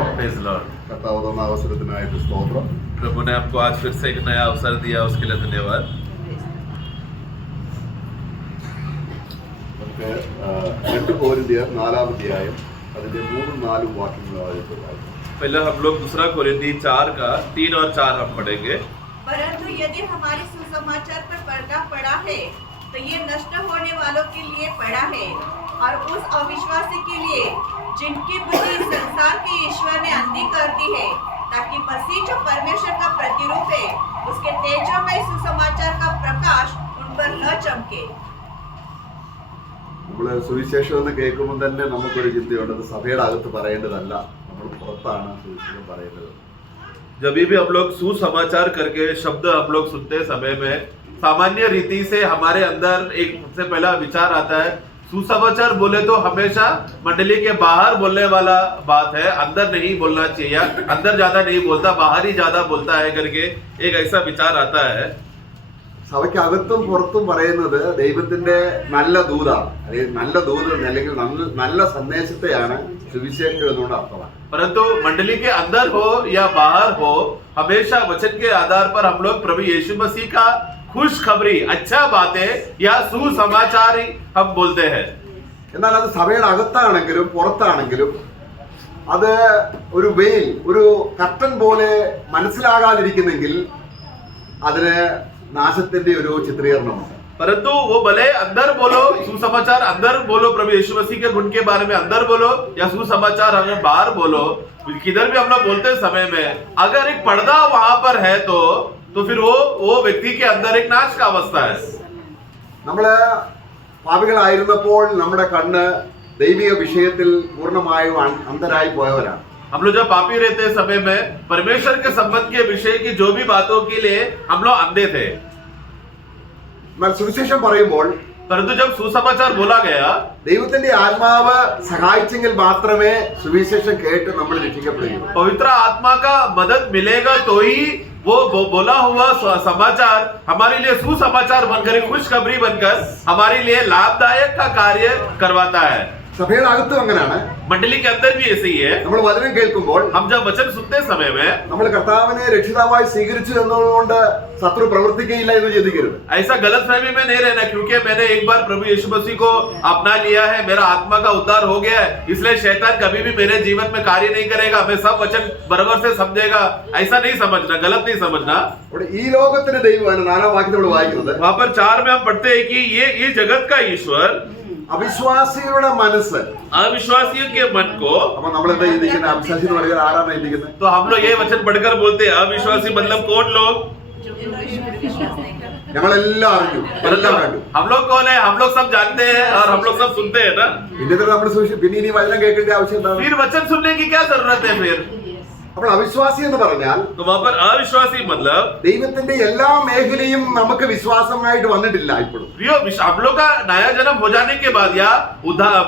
Praise the Lord. കർത്താവ് തന്ന അവസരത്തിനായിട്ട് സ്തോത്രം. प्रभु ने आपको आज फिर से एक नया अवसर दिया, उसके लिए धन्यवाद. നമുക്ക് 2 कोरिन्थियर 4-ാം അധ്യായം അതിന്റെ 3-4 വാക്യങ്ങളായിട്ട് വായിക്കാം. पहले हम लोग 2 कोरिन्थी 4 का 3 और 4 हम पढ़ेंगे. परंतु यदि हमारे सुसमाचार पर पर्दा पड़ा है तो ये नष्ट होने वालों के लिए पड़ा है और उस अविश्वासी के लिए जिनकी बुद्धि संसार के ईश्वर ने अंधी कर दी है, ताकि मसीह जो परमेश्वर का प्रतिरूप है उसके तेजोमय सुसमाचार का प्रकाश उन पर न चमके. നമ്മൾ സുവിശേഷം എന്ന് കേൾക്കുമ്പോൾ തന്നെ നമുക്കൊരു ചിന്തയുണ്ട്, അത് സഭയുടെ അകത്ത് പറയേണ്ടതല്ല, നമ്മൾ പുറത്താണ് സുവിശേഷം പറയേണ്ടത്. जब भी हम लोग सुसमाचार करके शब्द हम लोग सुनते समय में सामान्य रीति से हमारे अंदर एक सबसे पहला विचार आता है, सुसमाचार बोले तो हमेशा मंडली के बाहर बोलने वाला बात है, अंदर नहीं बोलना चाहिए, अंदर ज्यादा नहीं बोलता, बाहर ही ज्यादा बोलता है करके एक ऐसा विचार आता है. സഭയ്ക്കകത്തും പുറത്തും പറയുന്നത് ദൈവത്തിന്റെ നല്ല ദൂതാണ്, അല്ലെങ്കിൽ നല്ല ദൂതൻ അല്ലെങ്കിൽ നല്ല സന്ദേശത്തെയാണ് സുവിശേഷം എന്നുകൊണ്ട് അർത്ഥമാണ്. परंतु मंडली के अंदर हो या बाहर हो, हमेशा वचन के आधार पर हम लोग प्रभु यीशु मसीह का खुशखबरी, अच्छा बातें या सुसमाचार ही हम बोलते हैं. എന്നാൽ അത് സഭയുടെ അകത്താണെങ്കിലും പുറത്താണെങ്കിലും അത് ഒരു വെയിൽ, ഒരു കർട്ടൻ പോലെ മനസ്സിലാകാതിരിക്കുന്നെങ്കിൽ അതിന് നാശത്തിന്റെ ഒരു ചിത്രീകരണമുണ്ട്. परंतु वो भले अंदर बोलो सुसमाचार, अंदर बोलो प्रभु यीशु मसीह के गुण के बारे में अंदर बोलो या सुसमाचार हमें बाहर बोलो, किधर भी हम लोग बोलते समय में अगर एक पर्दा वहां पर है तो फिर वो व्यक्ति के अंदर एक नाश का अवस्था है. നമ്മള് പാപികളായിരുന്നപ്പോൾ നമ്മുടെ കണ്ണ് ദൈവിക വിഷയത്തിൽ പൂർണ്ണമായും അന്ധരായി പോയവരാണ്. हम लोग जब पापी रहते समय में परमेश्वर के संबंध के विषय की जो भी बातों के लिए हम लोग अंधे थे. സുവിശേഷം പറയുമ്പോൾ परंतु जब सुसमाचार बोला गया, ദൈവത്തിന്റെ ആത്മാവ് സഹായിച്ചെങ്കിൽ മാത്രമേ സുവിശേഷം കേട്ട് നമ്മൾ രക്ഷിക്കപ്പെടുകയുള്ളൂ. पवित्र आत्मा का मदद मिलेगा तो ही वो बोला हुआ समाचार हमारे लिए सुसमाचार बनकर, खुशखबरी बनकर हमारे लिए लाभदायक का कार्य करवाता है. സഭയുടെ അകത്തും അങ്ങനെയാണ്. मंडली के अंदर भी ऐसे ही है. നമ്മൾ വചനം കേൾക്കുമ്പോൾ हम जब वचन सुनते समय में നമ്മൾ കർത്താവിനെ രക്ഷിതാവായി സ്വീകരിച്ചു എന്നതുകൊണ്ട് ശത്രു പ്രവർത്തിക്കുകയില്ല എന്ന് ചിന്തിക്കരുത്. ऐसा गलत फहमी में नहीं रहना क्योंकि मैंने एक बार प्रभु यीशु मसीह को अपना लिया है, मेरा आत्मा का उद्धार हो गया है, इसलिए शैतान कभी भी मेरे जीवन में कार्य नहीं करेगा, मैं सब वचन बराबर से समझेगा, ऐसा नहीं समझना, गलत नहीं समझना. ഈ ലോകത്തിന്റെ ദൈവമാണ് 4-ാം വാക്യത്തിൽ നമ്മൾ വായിക്കുന്നത്. वहां पर 4 में हम पढ़ते हैं कि ये जगत का ईश्वर അവിശ്വാസികളുടെ മനസ്സ്, अविश्वासियों के मन को, അപ്പൊ നമ്മൾ എന്താ ചിന്തിക്കുന്നത്? അവിശ്വാസി എന്ന് പറയുന്നത് ആരാണ് ചിന്തിക്കുന്നത്? तो हम लोग ये वचन पढ़कर बोलते हैं अविश्वासी मतलब कौन लोग? ഞങ്ങളെല്ലാം അറിഞ്ഞു, എല്ലാം കണ്ടു. हम लोग कौन है? हम लोग सब जानते हैं और हम लोग सब सुनते हैं ना. പിന്നെ ഇനി വചനം കേൾക്കേണ്ട ആവശ്യം എന്താണ്? फिर वचन सुनने की क्या जरूरत है फिर? അപ്പോൾ അവിശ്വാസി എന്ന് പറഞ്ഞാൽ तो वहां पर अविश्वासी मतलब ദൈവത്തിന്റെ എല്ലാ മേഖലയും നമുക്ക് വിശ്വാസമായിട്ട് വന്നിട്ടില്ല ഇപ്പോഴും. हम लोग का नया जन्म हो जाने के बाद या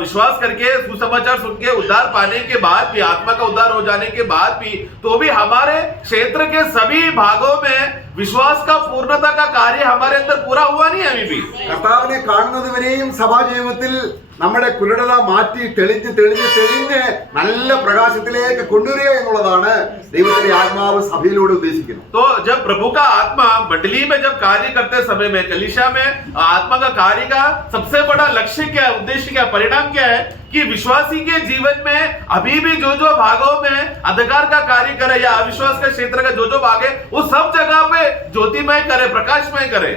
विश्वास करके सुसमाचार सुन के उद्धार पाने के बाद भी, आत्मा का उद्धार हो जाने के बाद भी, तो भी हमारे क्षेत्र के सभी भागों में विश्वास का पूर्णता का कार्य हमारे अंदर पूरा हुआ नहीं है अभी भी. കർത്താവിനെ കാണുന്നതുവരെയും സഭാജീവിതത്തിൽ നമ്മുടെ കുരുടത മാറ്റി തെളിഞ്ഞ് നല്ല പ്രകാശത്തിലേക്ക് കൊണ്ടുവരിക എന്നുള്ളതാണ് ദൈവത്തിന്റെ ആത്മാവ് സഭയിലൂടെ ഉദ്ദേശിക്കുന്നത്. तो जब प्रभु का आत्मा मंडली में जब कार्य करते समय में, कलीसिया में आत्मा का कार्य का सबसे बड़ा लक्ष्य क्या है, उद्देश्य क्या, परिणाम क्या है कि विश्वासी के जीवन में अभी भी जो भागों में अंधकार का कार्य करे या अविश्वास का क्षेत्र का जो भाग है वो सब जगह पे ज्योतिमय करे, प्रकाशमय करे.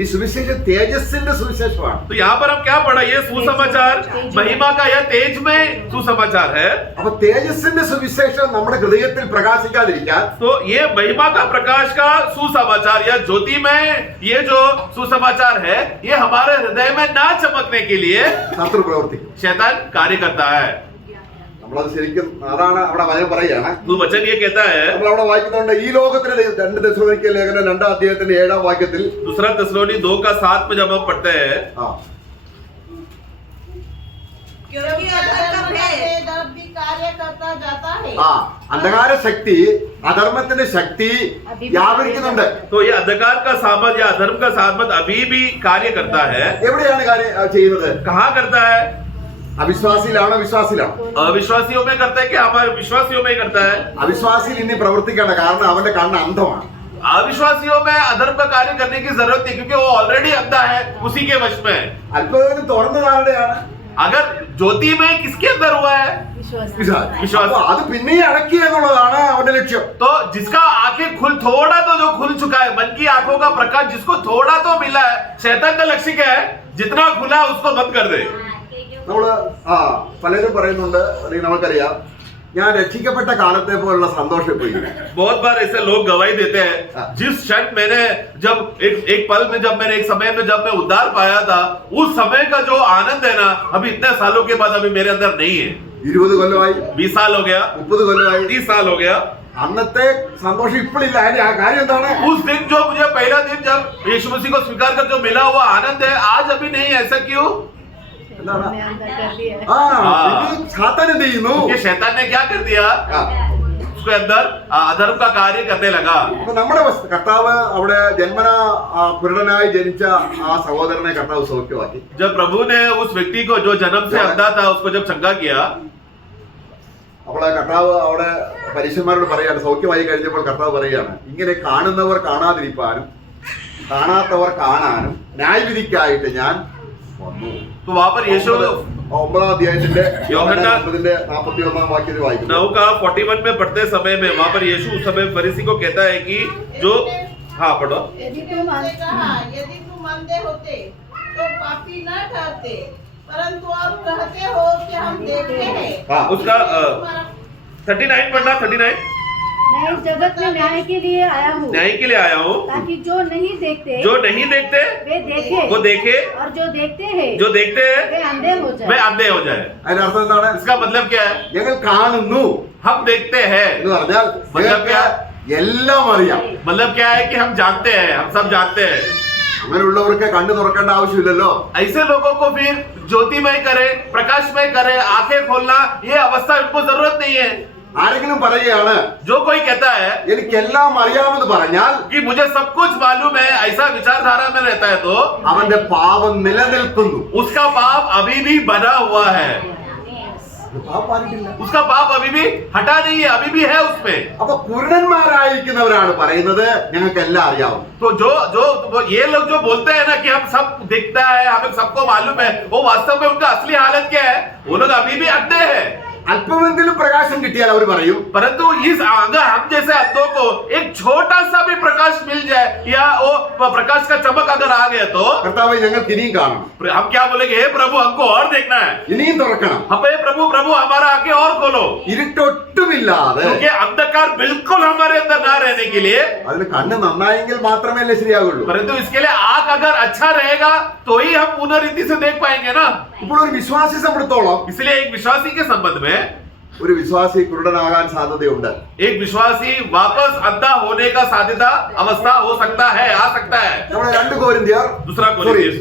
ഈ സുവിശേഷം തേജസ്സിന്റെ സുവിശേഷമാണ്. तो यहाँ पर हम क्या पढ़ा? ये सुसमाचार महिमा का या तेज में सुसमाचार है. അപ്പൊ തേജസ്സിന്റെ സുവിശേഷം നമ്മുടെ ഹൃദയത്തിൽ പ്രകാശിക്കാതിരിക്കാൻ, तो ये महिमा का प्रकाश का सुसमाचार या ज्योति में ये जो सुसमाचार है, ये हमारे हृदय में ना चमकने के लिए ശത്രു പ്രവർത്തിക്കും. शैतान कार्य करता है. നമ്മളത് ശരിക്കും അതാണ് അവിടെ വചനം പറയുകയാണ്. तो वचन ये कहता है, നമ്മൾ അവിടെ വായിക്കുന്നുണ്ട് ഈ ലോകത്തിലെ 2 തെസ്സലോനിക്ക ലേഖനം 2-ാം അധ്യായത്തിന്റെ 7-ാം വാക്യത്തിൽ, 2 തെസ്സലോനി 2:7 में जब हम पढ़ते हैं, क्योंकि अधर्म भेद भी कार्य करता जाता है. അന്ധകാര ശക്തി, അധർമ്മത്തിന്റെ ശക്തി വ്യാപരിക്കുന്നുണ്ട്. तो ये अंधकार का सामर्थ या अधर्म का सामर्थ अभी भी कार्य करता है. എവിടെയാണ് കാര്യം ചെയ്യുന്നത്? कहाँ करता है? അവിശ്വാസിയിലാണോ വിശ്വാസിയിലാണോ? अविश्वासियों में करता है कि हमारे विश्वासियों में ही करता है? അവിശ്വാസിയിൽ ഇനി പ്രവർത്തിക്കേണ്ട, കാരണം അവന്റെ കണ്ണ് അന്ധമാണ്. अविश्वासियों में अधर्म का कार्य करने की जरूरत नहीं, क्योंकि वो ऑलरेडी अंधा है, उसी के वश में है. അത്ഭുതം തുറന്നത് ആരുടെയാണ്? अगर ज्योति में किसके अंदर हुआ है? വിശ്വാസി. അപ്പൊ അത് പിന്നെയും അടക്കി എന്നുള്ളതാണ് അവന്റെ ലക്ഷ്യം. तो जिसका आंखें थोड़ा तो जो खुल चुका है, मन की आंखों का प्रकाश जिसको थोड़ा तो मिला है, शैतान का लक्ष्य क्या है? जितना खुला उसको बंद कर दे. നമ്മള് പലരും പറയുന്നുണ്ട്, അല്ലെങ്കിൽ നമുക്കറിയാം, ഞാൻ രക്ഷിക്കപ്പെട്ട കാലത്തെ പോലുള്ള സന്തോഷം ഇപ്പൊ ഇല്ല. बहुत बार ऐसे लोग गवाही देते हैं, जिस क्षण मैंने जब एक पल में जब मैंने एक समय में जब मैं उद्धार पाया था, उस समय का जो आनंद है ना, अभी इतने सालों के बाद अभी मेरे अंदर नहीं है. 20 കൊല്ലമായി, 20 साल हो गया, 30 കൊല്ലമായി, 30 साल हो गया. അന്നത്തെ സന്തോഷം ഇപ്പോഴില്ല. അതിന്റെ ആ കാര്യം എന്താണ്? उस दिन जो मुझे पहला दिन जब यीशु मसीह को स्वीकार कर जो मिला हुआ आनंद है, आज अभी नहीं है. ऐसा क्यों? എന്താണ്? ആ. സാത്താൻ എന്ത് ചെയ്യുന്നു? ये शैतान ने क्या कर दिया? उसके अंदर अधर्म का कार्य करने लगा. അപ്പൊ നമ്മുടെ കർത്താവ് അവിടെ ജന്മന കുരുടനായി ജനിച്ച ആ സഹോദരനെ കർത്താവ് സൗഖ്യമാക്കി. जब प्रभु ने उस व्यक्ति को जो जन्म से अंधा था उसको जब चंगा किया, അപ്പോൾ ആ കർത്താവ് അവിടെ പരീക്ഷന്മാരോട് പറയാണ്, സൗഖ്യമായി കഴിഞ്ഞപ്പോൾ കർത്താവ് പറയാണ്, ഇങ്ങനെ കാണുന്നവർ കാണാതിരിക്കാനും കാണാത്തവർ കാണാനും ന്യായവിധിക്കായിട്ട് ഞാൻ വന്നു. तो वहां पर यीशु 9-ാം അധ്യായത്തിന്റെ യോഹന്നാൻ 41-ാം വാക്യത്തിൽ വായിക്കുന്നു. 9 का 41 में पढ़ते समय में वहां पर यीशु उस समय फरीसी को कहता है कि जो हाँ पढ़ो. यदि तुम अंधे होते तो पापी न ठहरते, परंतु अब कहते हो कि हम देखते हैं. हाँ. उसका 39 पढ़ना. 39 मैं इस जगत में न्याय के लिए आया हूँ, न्याय के लिए आया हूँ, ताकि जो नहीं देखते जो नहीं देखते वे देखे, वो देखे, और जो देखते हैं जो देखते हैं वे अंधे हो वे जाए. अंधे हो जाए. അതിന്റെ അർത്ഥം എന്താണ്? इसका मतलब क्या है? ഞങ്ങൾ കാണുന്നു हम देखते हैं. എന്ന് പറഞ്ഞാൽ നിങ്ങൾക്ക് എല്ലാം അറിയാം. मतलब क्या है कि हम जानते हैं, हम सब जानते हैं. അങ്ങനെയുള്ളവർക്ക് കണ്ണു തുറക്കേണ്ട ആവശ്യമില്ലല്ലോ. ऐसे लोगों को फिर ज्योतिमय करे, प्रकाशमय करे, आंखें खोलना, ये अवस्था इनको जरूरत नहीं है. ആരെങ്കിലും പറയുകയാണ് जो कोई कहता है എനിക്കെല്ലാം അറിയാമെന്ന് പറഞ്ഞാൽ कि मुझे सब कुछ मालूम है, ऐसा विचारधारा में रहता है, तो അവന്റെ പാപം നിലനിൽക്കുന്നു. उसका पाप अभी भी बना हुआ है. പാപം മാറിയിട്ടില്ല. उसका पाप अभी भी हटा नहीं है, अभी भी है उसमें. അപ്പൊ കുരുടന്മാരായിരിക്കുന്നവരാണ് പറയുന്നത് ഞങ്ങൾക്ക് എല്ലാം അറിയാവും. तो जो जो ये लोग जो बोलते हैं ना कि हम सब दिखता है, हमें सबको मालूम है, वो वास्तव में उनका असली हालत क्या है? वो लोग अभी भी अंधे हैं. അല്പമെങ്കിലും പ്രകാശം കിട്ടിയാൽ അവർ പറയും, परंतु इस अगर हम जैसे अंधों को एक छोटा सा भी प्रकाश मिल जाए, या वो प्रकाश का चमक अगर आ गया, तो കർത്താവേ ഞങ്ങൾക്ക് ഇനിയും കാണണം, हम क्या बोलेंगे? हे प्रभु, हमको और देखना है. ഇനിയും തുറക്കണം. हम हे प्रभु प्रभु हमारा आंखें और खोलो, ഇരുട്ടൊട്ടുമില്ലാതെ क्योंकि अंधकार बिल्कुल हमारे अंदर ना रहने के लिए. അതിന് കണ്ണ് നന്നായെങ്കിൽ മാത്രമേ അല്ലേ ശരിയാകുള്ളൂ. परंतु इसके लिए आंख अगर अच्छा रहेगा तो ही हम पूर्ण रीति से देख पाएंगे ना. ഇപ്പോൾ ഒരു വിശ്വാസി സംബന്ധിച്ചോളം इसलिए एक विश्वासी के संबंध में ഒരു വിശ്വാസി കുരുടനാകാൻ സാധ്യതയുണ്ട്. एक विश्वासी वापस अंधा होने का साध्यता अवस्था हो सकता है, आ सकता है. നമ്മുടെ 2 കൊരിന്ത്യർ दूसरा कोरिन्थियर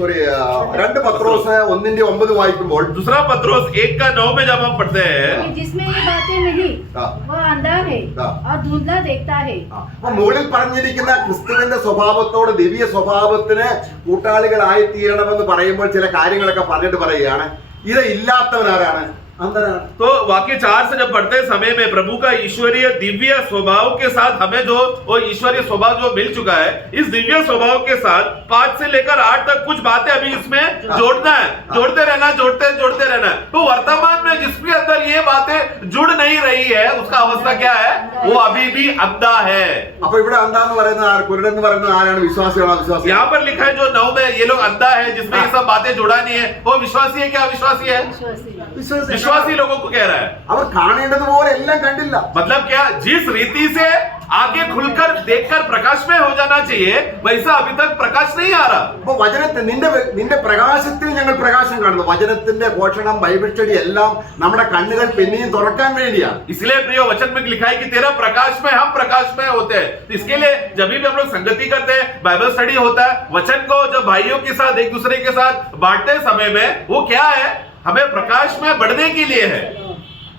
2 പത്രോസ് 1:9 വായിക്കുമ്പോൾ दूसरा पत्रोस 1:9 में जब हम पढ़ते हैं, कि जिसमें ये बातें नहीं हाँ. वह अंधा है हाँ. और धुंधला देखता है. അപ്പൊ മുകളിൽ പറഞ്ഞിരിക്കുന്ന ക്രിസ്തുവിന്റെ സ്വഭാവത്തോട് ദിവ്യ സ്വഭാവത്തിന് കൂട്ടാളികളായി തീരണമെന്ന് പറയുമ്പോൾ ചില കാര്യങ്ങളൊക്കെ പറഞ്ഞിട്ട് പറയുകയാണ്, ഇത് ഇല്ലാത്തവനാരാണ്? അന്ധനാണ്. तो वाक्य 4 से जब पढ़ते समय में प्रभु का ईश्वरीय दिव्य स्वभाव के साथ हमें जो वो ईश्वरीय स्वभाव जो मिल चुका है, इस दिव्य स्वभाव के साथ 5 से लेकर 8 तक कुछ बातें अभी इसमें जोड़ना है, जोड़ते रहना, जोड़ते रहना है. तो वर्तमान में जिसके अंदर ये बातें जुड़ नहीं रही है, उसका अवस्था क्या है? वो अभी भी अंधा है. അപ്പൊ ഇവിടെ അന്താന്ന് പറയുന്നത് കുരുടൻ എന്ന് പറയുന്നത് ആരാണ്? വിശ്വാസിയാണോ? വിശ്വാസി. यहाँ पर लिखा है जो 9 में ये लोग अंधा है, जिसमें ये सब बातें जुड़ा नहीं है, वो विश्वासी है. क्या विश्वासी है? विश्वासी. विश्वासी लोगों को कह रहा है. അവർ കാണേണ്ടതുപോലെ എല്ലാം കണ്ടില്ല. मतलब क्या? जिस रीति से आगे खुलकर देखकर प्रकाश में हो जाना चाहिए, वैसा अभी तक प्रकाश नहीं आ रहा. അപ്പൊ വചനത്തിൽ നിന്റെ പ്രകാശത്തിൽ ഞങ്ങൾ പ്രകാശം കാണുന്നു. വചനത്തിന്റെ പോഷണം, ബൈബിൾ സ്റ്റഡി എല്ലാം നമ്മുടെ കണ്ണുകൾ പിന്നെയും തുറക്കാൻ വേണ്ടിയാണ്. इसलिए प्रिय वचन में लिखा है कि तेरा प्रकाश में हम प्रकाश में होते हैं. तो इसके लिए जब भी हम लोग संगति करते हैं, बाइबल स्टडी होता है, वचन को जब भाइयों के साथ एक दूसरे के साथ बांटते समय में, वो क्या है? हमें प्रकाश में बढ़ने के लिए है.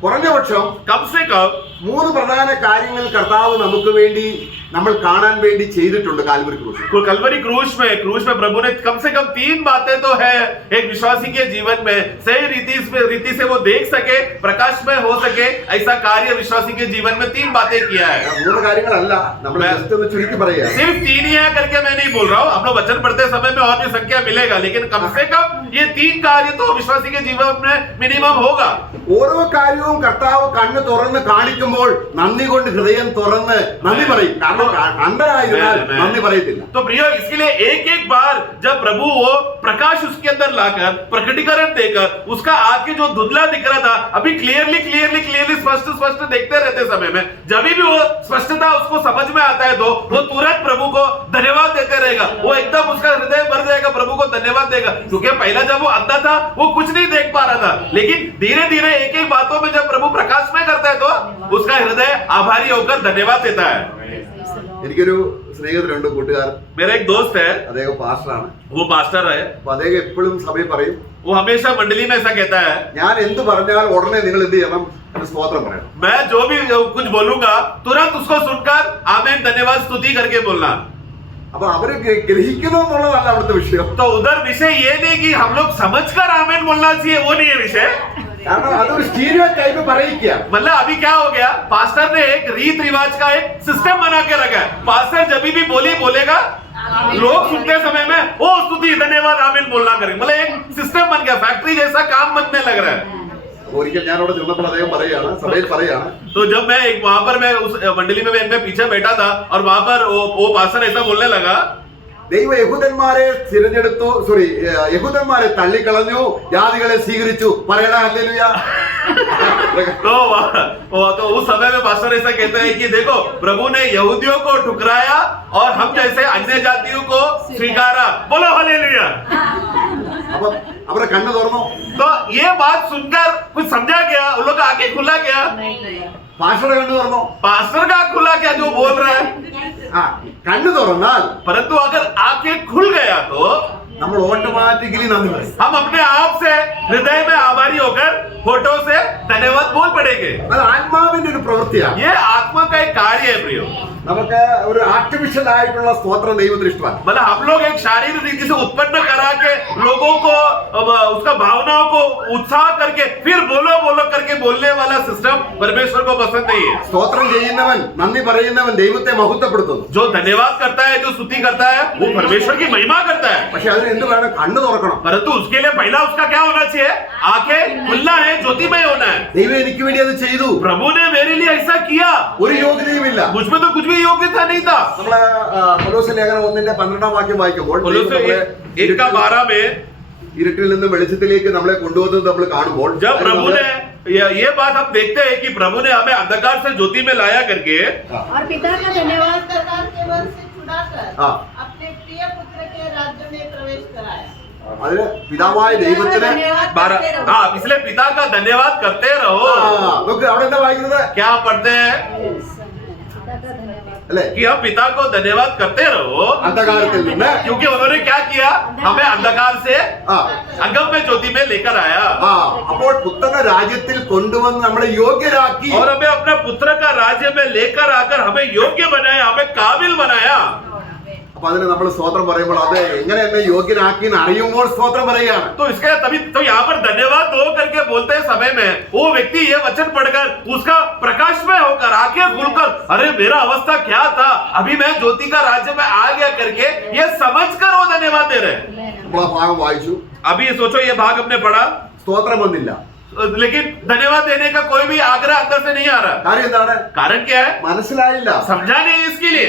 കുറഞ്ഞ പക്ഷം कम से कम 3 പ്രധാന കാര്യങ്ങൾ കർത്താവ് നമുക്ക് വേണ്ടി നമ്മൾ കാണാൻ വേണ്ടി ചെയ്തിട്ടുണ്ട് കാൽവരി ക്രൂശിൽ. कलवरी क्रूस में प्रभु ने कम से कम 3 बातें तो है एक विश्वासी के जीवन में सही रीति से वो देख सके, प्रकाश में हो सके, ऐसा कार्य विश्वासी के जीवन में 3 बातें किया है. 3 കാര്യങ്ങളല്ല, നമ്മൾ ജസ്റ്റ് ഒന്ന് ചുരുക്കി പറയാം. सिर्फ 3 ही है करके मैं नहीं बोल रहा हूँ. हम लोग वचन पढ़ते समय में और भी संख्या मिलेगा, लेकिन कम से कम ये 3 कार्य तो विश्वासी के जीवन में मिनिमम होगा. ഓരോ കാര്യവും കർത്താവ് കണ്ണ് തുറന്ന് കാണിക്കുമ്പോൾ നന്ദി കൊണ്ട് ഹൃദയം തുറന്ന് നന്ദി പറയും. കാരണം അന്ധരായതിനാൽ നന്ദി പറയത്തില്ല. तो प्रियो, इसके लिए एक बार जब प्रभु वो प्रकाश उसके अंदर लाकर प्रकटीकरण देकर उसका आगे जो धुंधला दिख रहा था अभी क्लियरली स्पष्ट देखते रहते समय में जब भी वो स्पष्टता उसको समझ में आता है तो वो तुरंत प्रभु को धन्यवाद देते रहेगा. वो एकदम उसका हृदय भर जाएगा, प्रभु को धन्यवाद देगा. क्योंकि पहला जब वो अंधा था वो कुछ नहीं देख पा रहा था, लेकिन धीरे धीरे एक बातों में जब प्रभु प्रकाश में करता है तो उसका हृदय आभारी होकर धन्यवाद देता है. എനിക്കൊരു സ്നേഹിതരുണ്ട്, കൂട്ടുകാരൻ. मेरा एक दोस्त है, അദ്ദേഹം പാസ്റ്ററാണ്. वो पास्टर है. അപ്പൊ അദ്ദേഹം എപ്പോഴും സഭയിൽ പറയും, वो हमेशा मंडली में ऐसा कहता है, ഞാൻ എന്ത് പറഞ്ഞാൽ ഉടനെ നിങ്ങൾ എന്ത് ചെയ്യണം, എന്നെ സ്തോത്രം പറയണം. मैं जो भी कुछ बोलूंगा तुरंत उसको सुनकर आमीन धन्यवाद स्तुति करके बोलना. അപ്പൊ അവര് ഗ്രഹിക്കുന്നു എന്നുള്ളതല്ല അവിടുത്തെ വിഷയം. तो उधर विषय ये नहीं कि हम लोग समझकर आमीन बोलना चाहिए, वो नहीं है विषय. കാരണം അതൊരു സ്റ്റീരിയോ ടൈപ്പ് പറയിക്കുക. मतलब अभी क्या हो गया, पास्टर ने एक रीत रिवाज का एक सिस्टम बना के रखा है. पास्टर जब भी बोलेगा लोग सुनते समय में ओ स्तुति धन्यवाद आमीन बोलना करेंगे. मतलब एक सिस्टम बन गया, फैक्ट्री जैसा काम बनने लग रहा है. ഒരിക്കൽ ഞാൻ അവിടെ ചെന്നപ്പോൾ അദ്ദേഹം പറയാണ്, സഭയിൽ പറയാണ്, तो जब मैं वहां पर मैं उस मंडली में मैं पीछे बैठा था और वहां पर वो पास्टर ऐसा बोलने लगा, ദൈവ യഹൂദന്മാരെ തിരഞ്ഞെടുത്തു, യഹൂദന്മാരെ തള്ളിക്കളഞ്ഞു, ജാതികളെ സ്വീകരിച്ചു. പറയണ ഹല്ലേലൂയ. तो उस समय में पास्टर ऐसा कहते हैं कि देखो प्रभु ने यहूदियों को ठुकराया और हम जैसे अन्य जातियों को स्वीकारा. बोलो हालेलुया. അപ്പൊ അവരെ കണ്ണ് തുറന്നു. तो ये बात सुनकर कुछ समझा गया, उन लोग का आंखें खुला गया. പാസ്റ്ററുടെ കണ്ണ് തുറന്നു. पास्टर का खुला क्या जो बोल रहा है. ആ കണ്ണ് തുറന്നാൽ परंतु अगर आंखें खुल गया तो നമ്മൾ ഓട്ടോമാറ്റിക്കലി നന്ദി പറയും. हम अपने आप से हृदय में आभारी होकर फोटो से धन्यवाद बोल पड़ेंगे. അത് ആത്മാവിന്റെ ഒരു പ്രവൃത്തിയാണ്. ये आत्मा का एक कार्य है प्रियो. നമുക്ക് ഒരു ആർട്ടിഫിഷ്യൽ ആയിട്ടുള്ള സ്തോത്രം ദൈവത്തിന് ഇഷ്ടമാണ്. मतलब हम लोग एक शारीरिक रीति से उत्पन्न करा के लोगों को उसका भावनाओं को उत्साह करके फिर बोलो करके बोलने वाला सिस्टम परमेश्वर को पसंद नहीं है. സ്തോത്രം ചെയ്യുന്നവൻ, നന്ദി പറയുന്നവൻ ദൈവത്തെ മഹത്വപ്പെടുത്തുന്നു. जो धन्यवाद करता है, जो स्तुति करता है, वो परमेश्वर की महिमा करता है. പക്ഷെ അതിന് എന്ത് വേണം? കണ്ണ് തുറക്കണം. परंतु उसके लिए पहला उसका क्या होना चाहिए? आंखें खुलना है, ज्योतिमय होना है. ദൈവം എനിക്ക് വേണ്ടി അത് ചെയ്തു. प्रभु ने मेरे लिए ऐसा किया. ഒരു യോഗ്യതയുമില്ല. मुझमें तो कुछ भी योग्यता नहीं था. നമ്മള് കൊലോസ്യ ലേഖനം 1:12 വാക്യം വായിക്കുമ്പോൾ कोलोसे 1:12 में ഇരുട്ടിൽ നിന്ന് വെളിച്ചത്തിലേക്ക് നമ്മളെ കൊണ്ടുവന്നത് നമ്മൾ കാണുമ്പോൾ जब प्रभु ने ये बात हम देखते हैं कि प्रभु ने हमें अंधकार से ज्योति में लाया करके और पिता का धन्यवाद अंधकार के वन से छुड़ाकर हाँ। अपने प्रिय पुत्र के राज्य में प्रवेश कराया. അതിന് പിതാവായ ദൈവത്തിന് हाँ, इसलिए पिता का धन्यवाद करते रहो. നമുക്ക് അവിടെ എന്താ വായിക്കുന്നത്? क्या पढ़ते हैं पिता का धन्यवाद അല്ലെ? कि हम पिता को धन्यवाद करते रहो, അന്ധകാരത്തിൽ നിന്ന് क्योंकि उन्होंने क्या किया, हमें अंधकार से ആ अगम में ज्योति में लेकर आया ആ അപ്പോൾ പുത്രന്റെ രാജ്യത്തിൽ കൊണ്ടുവന്ന് നമ്മളെ യോഗ്യരാക്കി. और हमें अपने पुत्र का राज्य में लेकर आकर हमें योग्य बनाया, हमें काबिल बनाया. അപ്പൊ അതിന് നമ്മൾ സ്തോത്രം പറയുമ്പോൾ അത് എങ്ങനെ എന്നെ യോഗ്യനാക്കി എന്ന് അറിയുമ്പോൾ സ്തോത്രം പറയുകയാണ്. तो इसके तभी तो यहाँ पर धन्यवाद दो करके बोलते हैं समय में वो व्यक्ति ये वचन पढ़कर उसका प्रकाश में होकर आंखें खुलकर अरे मेरा अवस्था क्या था, अभी मैं ज्योति का राज्य में आ गया करके ये समझकर वो धन्यवाद दे रहे. നമ്മൾ ആ ഭാഗം വായിച്ചു, अभी सोचो ये भाग हमने पढ़ा, സ്തോത്രം വന്നില്ല. लेकिन धन्यवाद देने का कोई भी आग्रह अंदर से नहीं आ रहा. കാര്യം എന്താണ്? कारण क्या है? മനസ്സിലായില്ല, समझा नहीं इसके लिए,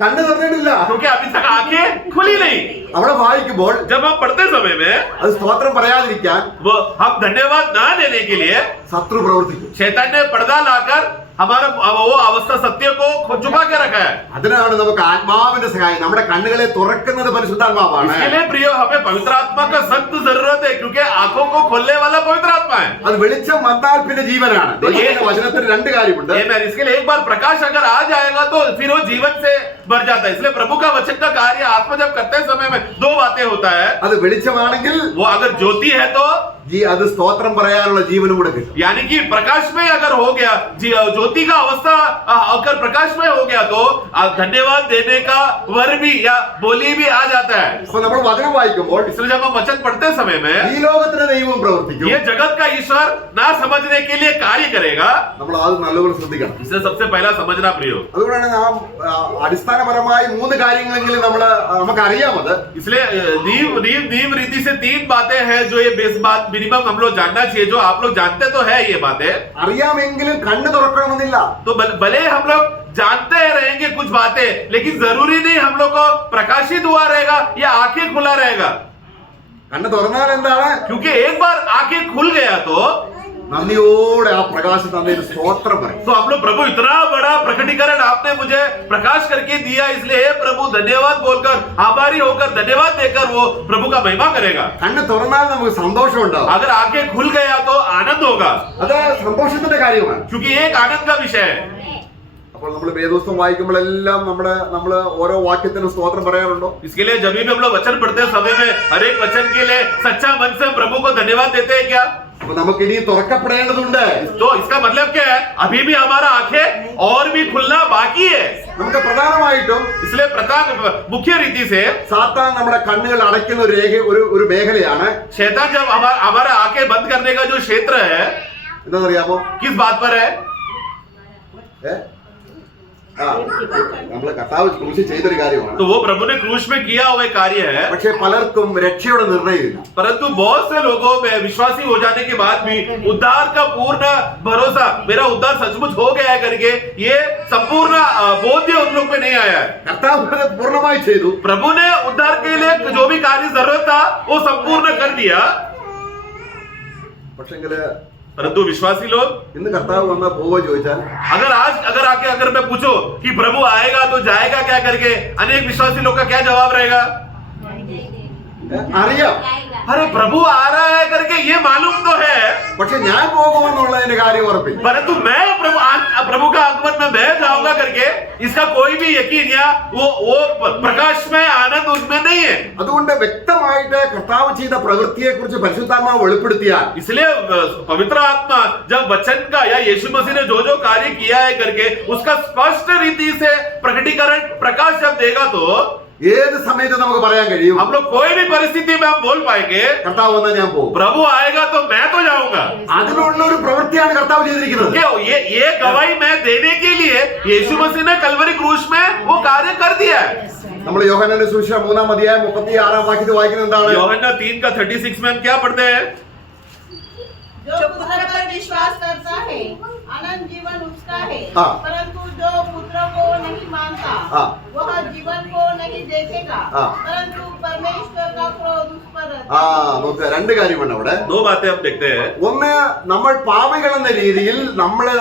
കണ്ണു തുറന്നിട്ടില്ല. क्योंकि अभी तक आंखें खुली नहीं. അവിടെ വായിക്കുമ്പോൾ जब हम पढ़ते समय में അത് സ്തോത്രം പറയാതിരിക്കാൻ वो हम धन्यवाद ना देने के लिए ശത്രു പ്രവർത്തിക്കും. शैतान ने पर्दा लाकर हमारा वो अवस्था सत्य को छुपा के रखा है। അതിനാണ് നമുക്ക് ആത്മാവിന്റെ സഹായം. നമ്മുടെ കണ്ണുകളെ തുറക്കുന്നത് പരിശുദ്ധാത്മാവാണ്. इसके लिए प्रिय हमें पवित्र आत्मा का सख्त जरूरत है, क्योंकि आंखों को खोलने वाला पवित्र आत्मा है। അത് വെളിച്ചം വന്നാൽ പിന്നെ ജീവനാണ്. ദൈവത്തിന്റെ വചനത്തിൽ രണ്ട് കാര്യമുണ്ട്. इसके लिए एक बार प्रकाश अगर आ जाएगा तो फिर वो जीवन से भर जाता है। इसलिए प्रभु का वचन का कार्य आत्मा जब करते समय में दो बातें होता है। അത് വെളിച്ചമാണെങ്കിൽ वो अगर ज्योति है तो അത് സ്തോത്രം പറയാനുള്ള ജീവനും കൂടെ കിട്ടും. यानी कि प्रकाश में अगर हो गया, ज्योति का अवस्था अगर प्रकाश में हो गया तो धन्यवाद देने का वर भी या बोली भी आ जाता है। അപ്പൊ നമ്മൾ വചനം വായിക്കുമ്പോൾ इसलिए जब हम वचन पढ़ते समय में ഈ ലോകത്തിന്റെ ദൈവം പ്രവർത്തിക്കും. ये जगत का ईश्वर ना समझने के लिए कार्य करेगा। നമ്മൾ അത് നല്ലപോലെ ശ്രദ്ധിക്കണം. इसलिए सबसे पहला समझना प्रियो। അതുകൊണ്ടാണ് നാം അടിസ്ഥാനപരമായി മൂന്ന് കാര്യങ്ങളെങ്കിലും നമുക്ക് അറിയാം. അത് इसलिए नींव रीति से तीन बातें हैं जो ये बेस बात मिनिमम हम लोग जानना चाहिए, जो आप लोग जानते तो है ये बातें। അറിയാമെങ്കിലും കണ്ണ് തുറക്കണമെന്നില്ല. तो भले हम लोग जानते रहेंगे कुछ बातें, लेकिन जरूरी नहीं हम लोग को प्रकाशित हुआ रहेगा या आंखें खुला रहेगा। കണ്ണ് തുറന്നാൽ എന്താണ്? क्योंकि एक बार आंखें खुल गया तो നന്ദിയോടെ ആ പ്രകാശം തന്നതിന് സ്തോത്രം പറയും. तो हम लोग प्रभु इतना बड़ा प्रकटीकरण आपने मुझे प्रकाश करके दिया, इसलिए हे प्रभु धन्यवाद बोलकर आभारी होकर धन्यवाद देकर वो प्रभु का महिमा करेगा। കണ്ണ് തുറന്നാൽ നമുക്ക് സന്തോഷം ഉണ്ടാവും. अगर आंखें खुल गया तो आनंद होगा, അത് സന്തോഷത്തിന്റെ കാര്യമാണ്. क्योंकि एक आनंद का विषय है। അപ്പോൾ നമ്മൾ വേദപുസ്തകം വായിക്കുമ്പോഴെല്ലാം നമ്മള് ഓരോ വാക്യത്തിനും സ്തോത്രം പറയാറുണ്ടോ? इसके लिए जब भी हम लोग वचन पढ़ते हैं समय में हर एक वचन के लिए सच्चा मन से प्रभु को धन्यवाद देते हैं क्या? അപ്പൊ നമുക്ക് ഇനി തുറക്കപ്പെടേണ്ടതുണ്ട്. तो इसका मतलब क्या है? अभी भी हमारा आंखें और भी खुलना बाकी है। നമുക്ക് പ്രധാനമായിട്ടും इसलिए प्रधान मुख्य रीति से സാത്താൻ നമ്മുടെ കണ്ണുകൾ അടയ്ക്കുന്ന ഒരു മേഖലയാണ്. शैतान जब हमारा आंखें बंद करने का जो क्षेत्र है, എന്താണെന്നറിയാമോ? किस बात पर है? നമ്മള് കർത്താവ് ക്രൂശിൽ ചെയ്തൊരു കാര്യമാണ്. तो वो प्रभु ने क्रूस में किया हुआ कार्य है। പക്ഷെ പലർക്കും രക്ഷയുടെ നിർണയമില്ല. परंतु बहुत से लोगों में विश्वासी हो जाने के बाद भी उद्धार का पूर्ण भरोसा, मेरा उद्धार सचमुच हो गया है करके ये संपूर्ण बोध्य उन लोग पे नहीं आया है। കർത്താവ് അത് പൂർണ്ണമായി ചെയ്തു. प्रभु ने उद्धार के लिए जो भी कार्य जरूरत था वो संपूर्ण कर दिया। പക്ഷെങ്കില് परंतु विश्वासी लोग ഇന്ന് കർത്താവ് വന്നാ പോവോ ചോദിച്ചാൽ अगर मैं पूछो कि प्रभु आएगा तो जाएगा क्या करके, अनेक विश्वासी लोग का क्या जवाब रहेगा? അറിയാം. अरे प्रभु आ रहा है करके ये मालूम तो है, പക്ഷെ ഞാൻ പോകുമെന്നുള്ളതിന്റെ കാര്യം ഉറപ്പില്ല. परंतु मैं प्रभु का आगमन में मैं जाऊंगा करके इसका कोई भी यकीन या वो प्रकाश में आनंद उसमें नहीं है। അതുകൊണ്ട് വ്യക്തമായിട്ട് കർത്താവ് ചെയ്ത പ്രവൃത്തിയെ കുറിച്ച് പരിശുദ്ധാത്മാവ് വെളിപ്പെടുത്തിയാൽ, इसलिए पवित्र आत्मा जब वचन का या यीशु मसीह ने जो जो कार्य किया है करके उसका स्पष्ट रीति से प्रकटीकरण प्रकाश जब देगा तो ഏത് സമയത്ത് നമുക്ക് പറയാൻ കഴിയും, हम लोग कोई भी परिस्थिति में हम बोल पाएंगे കർത്താവ് വന്നാൽ ഞാൻ പോകും. प्रभु आएगा तो मैं तो जाऊंगा। അതിനുള്ള ഒരു പ്രവൃത്തിയാണ് കർത്താവ് ചെയ്തിരിക്കുന്നത്. ये गवाही मैं देने के लिए यीशु मसीह ने कलवरी क्रूस में वो कार्य कर दिया है। നമ്മൾ യോഹന്നാന്റെ സുവിശേഷം 3-ാം അധ്യായം 36-ാം വാക്യത്തിൽ വായിക്കുന്നത് എന്താണ്? യോഹन्ना 3:36 में हम क्या पढ़ते हैं? जो पुत्र पर विश्वास करता है अनंत जीवन उसका है, हाँ। परंतु जो पुत्र को नहीं मानता हाँ। वह जीवन को नहीं देखेगा, हाँ। परंतु परमेश्वर का क्रोध उस पर रहता ആ है। നമുക്ക് രണ്ട് കാര്യമുണ്ട് അവിടെ. दो बातें हम देखते हैं। ഒന്ന്, നമ്മൾ പാപികൾ എന്ന രീതിയിൽ നമ്മുടെ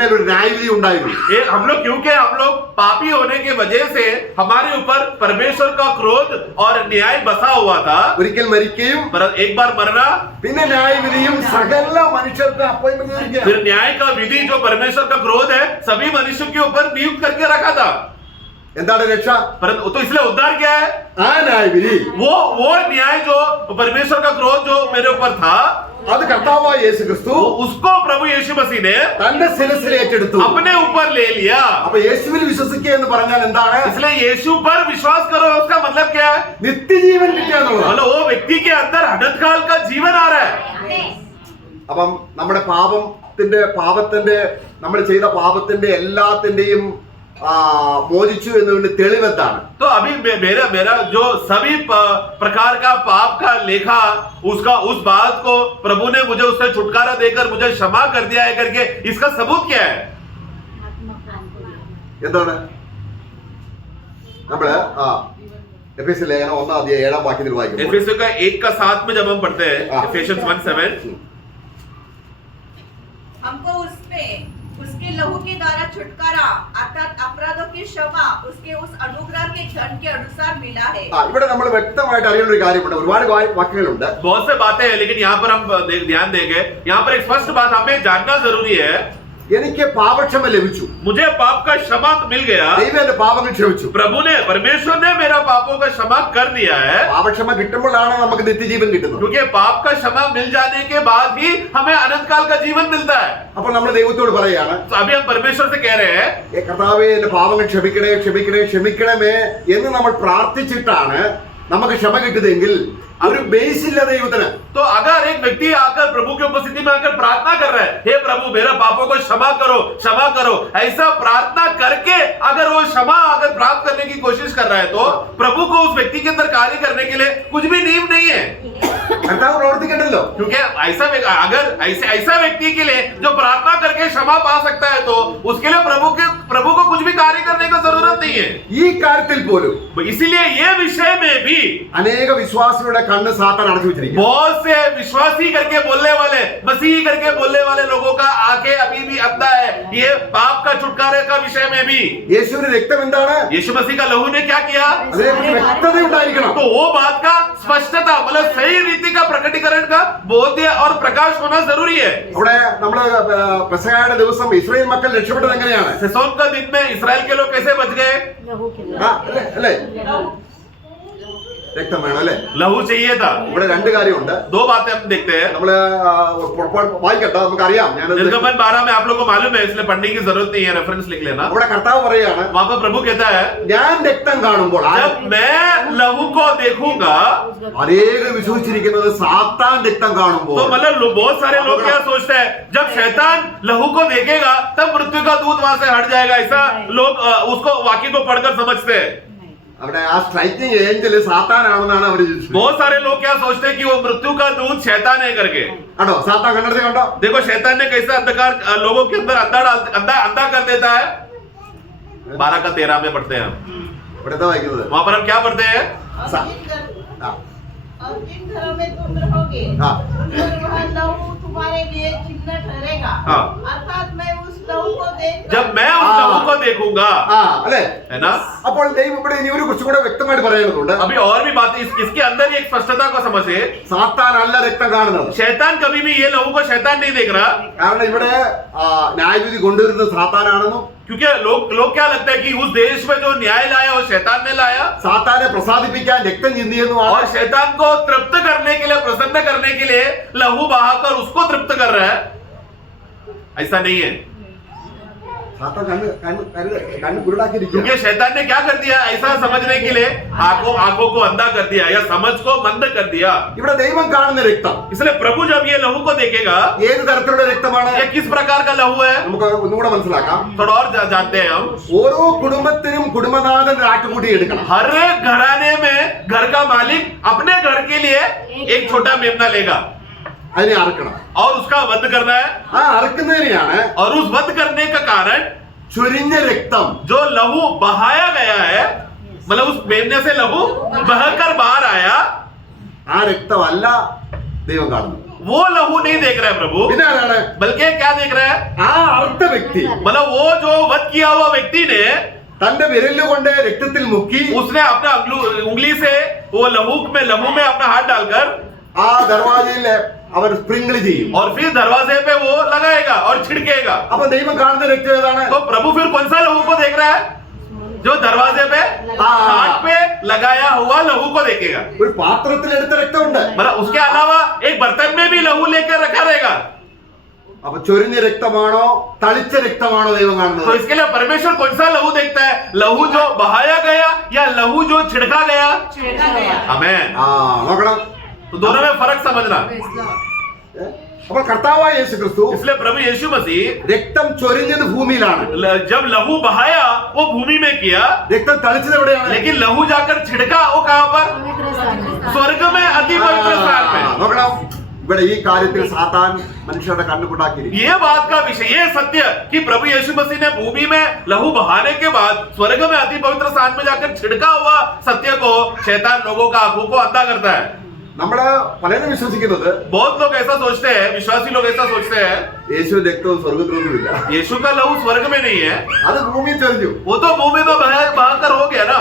മേൽ ഒരു ന്യായവിധി ഉണ്ടായിരുന്നു. हम लोग क्योंकि हम लोग पापी होने की वजह से हमारे ऊपर परमेश्वर का क्रोध और न्याय बसा हुआ था। ഒരിക്കൽ മരിക്കുകയും पर एक बार मरना, പിന്നെ ന്യായവിധിയും സകല മനുഷ്യർക്ക് അപ്പോയിന്റ്മെന്റ് फिर न्याय का विधि जो परमेश्वर का क्रोध है सभी मनुष्यों के ऊपर नियुक्त करके रखा था। എന്താണ് രക്ഷ? परंतु तो इसलिए उद्धार क्या है? ആ ന്യായവിധി, वो न्याय जो परमेश्वर का क्रोध जो मेरे ऊपर था, അത് കർത്താവായ യേശു ക്രിസ്തു उसको प्रभु यीशु मसीह ने തന്റെ ശിരസിൽ ഏറ്റെടുത്തു. अपने ऊपर ले लिया। അപ്പൊ യേശുവിൽ വിശ്വസിക്കുക എന്ന് പറഞ്ഞാൽ എന്താണ്? इसलिए यीशु पर विश्वास करो, उसका मतलब क्या है? നിത്യജീവൻ കിട്ടുക എന്നുള്ളതാണ്. मतलब वो व्यक्ति के अंदर अनंत काल का जीवन आ रहा है। അപ്പം നമ്മുടെ പാപത്തിന്റെ നമ്മൾ ചെയ്ത പാപത്തിന്റെ എല്ലാത്തിന്റെയും മോചിച്ചു എന്നതിന്റെ തെളിവെന്താണ്? तो अभी मेरा जो सभी प्रकार का पाप का लेखा उसका उस बात को प्रभु ने मुझे उससे छुटकारा देकर मुझे क्षमा कर दिया है करके इसका सबूत क्या है? എന്താണ്? നമ്മള് എഫേസ്യ ലേഖനം 1-ാം അധ്യായം 7-ാം വാക്യത്തിൽ വായിക്കും. एफेसियों का 1:7 में जब हम पढ़ते हैं, Ephesians 1:7, हमको उसके लहू के द्वारा छुटकारा अर्थात अपराधों की क्षमा उसके उस अनुग्रह के धन के अनुसार मिला है। ഇവിടെ നമ്മൾ വ്യക്തമായിട്ട് അറിയേണ്ട ഒരു കാര്യമുണ്ട്. ഒരുപാട് വാക്യങ്ങളുണ്ട്. बहुत से बातें हैं, लेकिन यहाँ पर हम ध्यान देंगे, यहाँ पर एक स्पष्ट बात हमें जानना जरूरी है। എനിക്ക് പാപക്ഷമ ലഭിച്ചു. मुझे पाप का क्षमा मिल गया। ദൈവം എന്റെ പാപങ്ങൾ ക്ഷമിച്ചു. प्रभु ने, परमेश्वर ने मेरा पापों का क्षमा कर दिया है। പാപക്ഷമ കിട്ടുമ്പോഴാണ് നമുക്ക് നിത്യജീവൻ കിട്ടുന്നത്. क्योंकि पाप का क्षमा मिल जाने के बाद ही हमें अनंत काल का जीवन मिलता है। അപ്പോൾ നമ്മൾ ദൈവത്തോട് പറയാണ്, तो अभी हम परमेश्वर से कह रहे हैं, കർത്താവേ എന്റെ പാപങ്ങൾ ക്ഷമിക്കണേ ക്ഷമിക്കണേ ക്ഷമിക്കണമേ എന്ന് നമ്മൾ പ്രാർത്ഥിച്ചിട്ടാണ് നമുക്ക് ക്ഷമ കിട്ടുന്നതെങ്കിൽ ഒരു ബേസ് ഇല്ല ദൈവത്തിന്. तो अगर एक व्यक्ति आकर प्रभु की उपस्थिति में आकर प्रार्थना कर रहा है, हे प्रभु मेरा पापों को क्षमा करो, ऐसा प्रार्थना करके अगर वो क्षमा अगर प्राप्त करने की कोशिश कर रहा है, तो प्रभु को उस व्यक्ति के अंदर कार्य करने के लिए कुछ भी नियम नहीं है। കർത്താവ് പ്രവർത്തിക്കണ്ടല്ലോ. क्योंकि अगर ऐसा व्यक्ति के लिए जो प्रार्थना करके क्षमा पा सकता है, तो उसके लिए प्रभु को कुछ भी कार्य करने की जरूरत नहीं है। ഈ കാര്യത്തിൽ പോലും इसीलिए ये विषय में भी അനേക വിശ്വാസികളുടെ കണ്ണ് സാത്താൻ അടച്ചു വെച്ചിരിക്കുന്നു. बहुत से विश्वासी करके बोलने वाले, मसीही करके बोलने वाले लोगों का आंखें अभी भी अंधा है। ये पाप का छुटकारे का विषय में भी യേശുവിന്റെ രക്തം എന്താണ്? यीशु मसीह का लहू ने क्या किया? അതിനെക്കുറിച്ച് വ്യക്തത ഉണ്ടായിരിക്കണം. तो वो बात का स्पष्टता, मतलब सही रीति का प्रकटीकरण का बोध और प्रकाश होना जरूरी है। അവിടെ നമ്മള് പെസഹയുടെ ദിവസം ഇസ്രായേൽ മക്കൾ രക്ഷപ്പെട്ടത് എങ്ങനെയാണ്? सेसोन का दिन में इसराइल के लोग कैसे बच गए? लहू के ആ, അല്ലേ? രക്തം വേണം അല്ലേ? लहू चाहिए था। ഇവിടെ രണ്ട് കാര്യമുണ്ട്. दो बातें हम देखते हैं। നമ്മള് പുറപ്പാട് വായിക്കട്ടെ, നമുക്കറിയാം. निर्गमन 12 में आप लोगों को मालूम है, इसलिए पढ़ने की जरूरत नहीं है, रेफरेंस लिख लेना। അവിടെ കർത്താവ് പറയാണ്, वहां पर प्रभु कहता है, ഞാൻ രക്തം കാണുമ്പോൾ जब मैं लहू को देखूंगा, അനേകം വിശ്വസിച്ചിരിക്കുന്നത് സാത്താൻ രക്തം കാണുമ്പോൾ तो मतलब बहुत सारे लोग क्या सोचते हैं, जब शैतान लहू को देखेगा तब मृत्यु का दूत वहां से हट जाएगा, ऐसा लोग उसको वाक्य को पढ़कर समझते हैं। അവിടെ ആ സ്ട്രൈക്കിംഗ് ഏഞ്ചല് സാത്താനാണെന്നാണ് അവർ ചിന്തിച്ചത്. बहुत सारे लोग क्या सोचते हैं कि वो मृत्यु का दूत शैतान है करके। കണ്ടോ, സാത്താൻ കണ്ടെടുത്ത് കണ്ടോ? देखो शैतान ने कैसा अंधकार लोगों के अंदर अंधा कर देता है। 12 का 13 में पढ़ते हैं हम। ഇവിടെ എന്താ വായിക്കുന്നത്? वहां पर हम क्या पढ़ते हैं? और जिन घरों में तुम रहोगे हाँ। और वह लहू तुम्हारे लिए चिन्ह ठहरेगा। हाँ। अर्थात मैं उस लहू को देख जब मैं उस लहू को देखूंगा, ആ അല്ലേ? है ना? അപ്പോൾ ദൈവം ഇവിടെ ഇനി ഒരു കുറച്ചും കൂടെ വ്യക്തമായിട്ട് പറയുന്നുണ്ട്. अभी और भी बात इसके अंदर ही एक स्पष्टता को समझे। സാത്താൻ അല്ല രക്തം കാണുന്നത്. शैतान कभी भी ये लहू को शैतान नहीं देख रहा, കാരണം ഇവിടെ ന്യായവിധി കൊണ്ടുവരുന്നത് സാത്താനാണെന്നും क्योंकि लोग क्या लगता है कि उस देश में जो न्याय लाया वो शैतान ने लाया, സാത്താനെ പ്രസാദിപ്പിക്കാൻ രക്തം ചിന്തിയെന്നുമാണ്. और शैतान को तृप्त करने के लिए, प्रसन्न करने के लिए लहू बहाकर उसको तृप्त कर रहा है। ऐसा नहीं है, സാത്താൻ കണ്ണ് കുരുടാക്കിയിരിക്കുക. क्योंकि शैतान ने क्या कर दिया, ऐसा समझने के लिए आंखों को अंधा कर दिया या समझ को मंद कर दिया। ഇവിടെ ദൈവം കാണുന്ന രക്തം इसलिए प्रभु जब ये लहू को देखेगा, ഏത് തരത്തിലുള്ള രക്തമാണ്? ये किस प्रकार का लहू है, നമുക്ക് ഒന്നുകൂടെ മനസ്സിലാക്കാം. थोड़ा और जानते हैं हम। ഓരോ കുടുംബത്തിനും കുടുംബനാഥൻ ആട്ടുകൂടി എടുക്കണം. हर घराने में घर का मालिक अपने घर के लिए एक छोटा मेमना लेगा അതിനെ അറുക്കണം. और उसका वध करना है। ആ അറുക്കുന്നതിനെയാണ് और उस वध करने का कारण ചൊരിഞ്ഞ രക്തം. जो लहू बहाया गया है, मतलब उस मेमने से लहू बहकर बाहर आया, ആ രക്തമല്ല ദൈവം കാണുന്നത്. वो लहू नहीं देख रहा है प्रभु, പിന്നെ ആരാണ്? बल्कि क्या देख रहा है, ആ അറുത്ത വ്യക്തി मतलब वो जो वध किया हुआ व्यक्ति ने, തന്റെ വിരലുകൊണ്ട് രക്തത്തിൽ മുക്കി उसने अपना उंगली से वो लहू में अपना हाथ डालकर ആ ദർവാജയിൽ അവർ സ്പ്രിങ്കിൾ ചെയ്യും. और फिर दरवाजे पे वो लगाएगा और छिड़केगा। അപ്പൊ ദൈവം കാണുന്ന രക്തം ഏതാണ്? तो प्रभु फिर कौन सा लहू को देख रहा है, जो दरवाजे पे हाथ पे लगाया हुआ लहू को देखेगा। ഒരു പാത്രത്തിൽ എടുത്ത രക്തമുണ്ട്. मतलब उसके अलावा एक बर्तन में भी लहू लेकर रखा रहेगा। അപ്പൊ ചൊരിഞ്ഞ രക്തമാണോ തളിച്ച രക്തമാണോ ദൈവം तो കാണുന്നത്? इसके लिए परमेश्वर कौन सा लहू देखता है, लहू जो बहाया गया या लहू जो छिड़का गया? आमेन। ആ നോക്കണം. तो दोनों में फर्क समझना। അപ്പോൾ കർത്താവായ യേശു ക്രിസ്തു इसलिए प्रभु यीशु मसीह രക്തം ചൊരിഞ്ഞത് ഭൂമിയിലാണ്. जब लहू बहाया वो भूमि में किया, രക്തം തളിച്ചത് എവിടെയാണ്? लेकिन लहू जाकर छिड़का वो कहां पर? पवित्र स्थान में। स्वर्ग में, अति पवित्र स्थान में। നോക്കണം. ഇവിടെ ഈ കാര്യത്തിൽ സാത്താൻ മനുഷ്യരുടെ കണ്ണുകൊണ്ടാക്കിയിരിക്കും. ये बात का विषय, ये सत्य कि प्रभु यीशु मसीह ने भूमि में लहू बहाने के बाद स्वर्ग में अति पवित्र स्थान में जाकर छिड़का हुआ सत्य को शैतान लोगों का आंखों को अंधा करता है। നമ്മള് പലരും വിശ്വസിക്കുന്നത് बहुत लोग ऐसा सोचते हैं, विश्वासी लोग ऐसा सोचते हैं, യേശുവിന്റെ രക്തവും സ്വർഗത്തിലൊന്നുമില്ല, यीशु का लहू स्वर्ग में नहीं है, അത് ഭൂമിയിൽ ചൊരിഞ്ഞു. वो तो भूमि में बहाकर हो गया ना.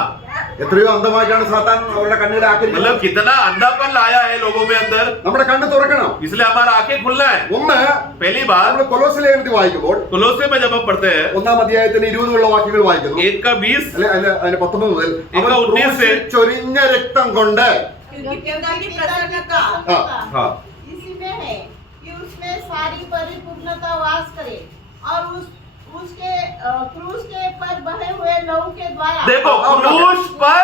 എത്രയോ അന്ധമായിട്ടാണ് സാത്താൻ അവരുടെ കണ്ണുകളെ ആക്കിയിരിക്കുന്നത്. मतलब कितना अंधापन लाया है लोगों में अंदर, നമ്മുടെ കണ്ണ് തുറക്കണം. इसलिए हमारा आंखें खुलना है. ഒന്ന്, पहली बात നമ്മൾ കൊലോസ്യ ലേഖനത്തിൽ വായിക്കുമ്പോൾ कुलोसे में जब हम पढ़ते हैं 1-ാം അധ്യായത്തിന് 20 വാക്യങ്ങൾ വായിക്കുന്നു. 1:20 അതിന് 19 മുതൽ അവൻ 19 से ക്രൂശിൽ ചൊരിഞ്ഞ രക്തം കൊണ്ട് क्योंकि पिता की प्रसन्नता हाँ. इसी में है कि उसमें सारी परिपूर्णता वास करे और उसके क्रूस के पर बहे हुए लहू के द्वारा देखो क्रूस पर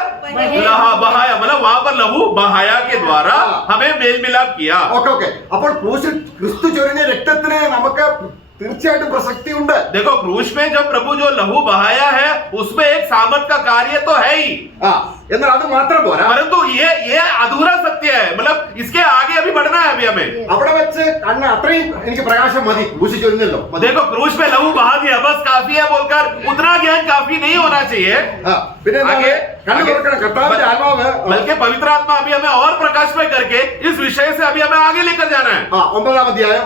बहाया, मतलब वहां पर लहू बहाया के द्वारा हमें मेल मिलाप किया. ഓക്കെ. അപ്പോൾ ക്രൂശിൽ ക്രിസ്തു ചൊരിഞ്ഞ രക്തത്തിന് നമുക്ക് തീർച്ചയായിട്ടും പ്രസക്തി ഉണ്ട്. देखो क्रूस में जब प्रभु जो लहू बहाया है उसमें एक सामर्थ का कार्य तो है ही, എന്നാൽ അത് മാത്രം പോരാ. परंतु ये अधूरा सत्य है. मतलब इसके आगे अभी बढ़ना है अभी हमें. അവിടെ വെച്ച് കണ്ണ് അത്രയും എനിക്ക് പ്രകാശം മതി, ക്രൂശിൽ ചൊരിഞ്ഞല്ലോ മതി. देखो क्रूस में लहू बहा दिया बस काफी है बोलकर उतना ज्ञान काफी नहीं होना चाहिए. പിന്നെ आगे കണ്ണ് തുറക്കണം. കർത്താവിന്റെ ആത്മാവ് बल्कि पवित्र आत्मा अभी हमें और प्रकाश में करके इस विषय से अभी हमें आगे लेकर जाना है. 9-ാം അധ്യായം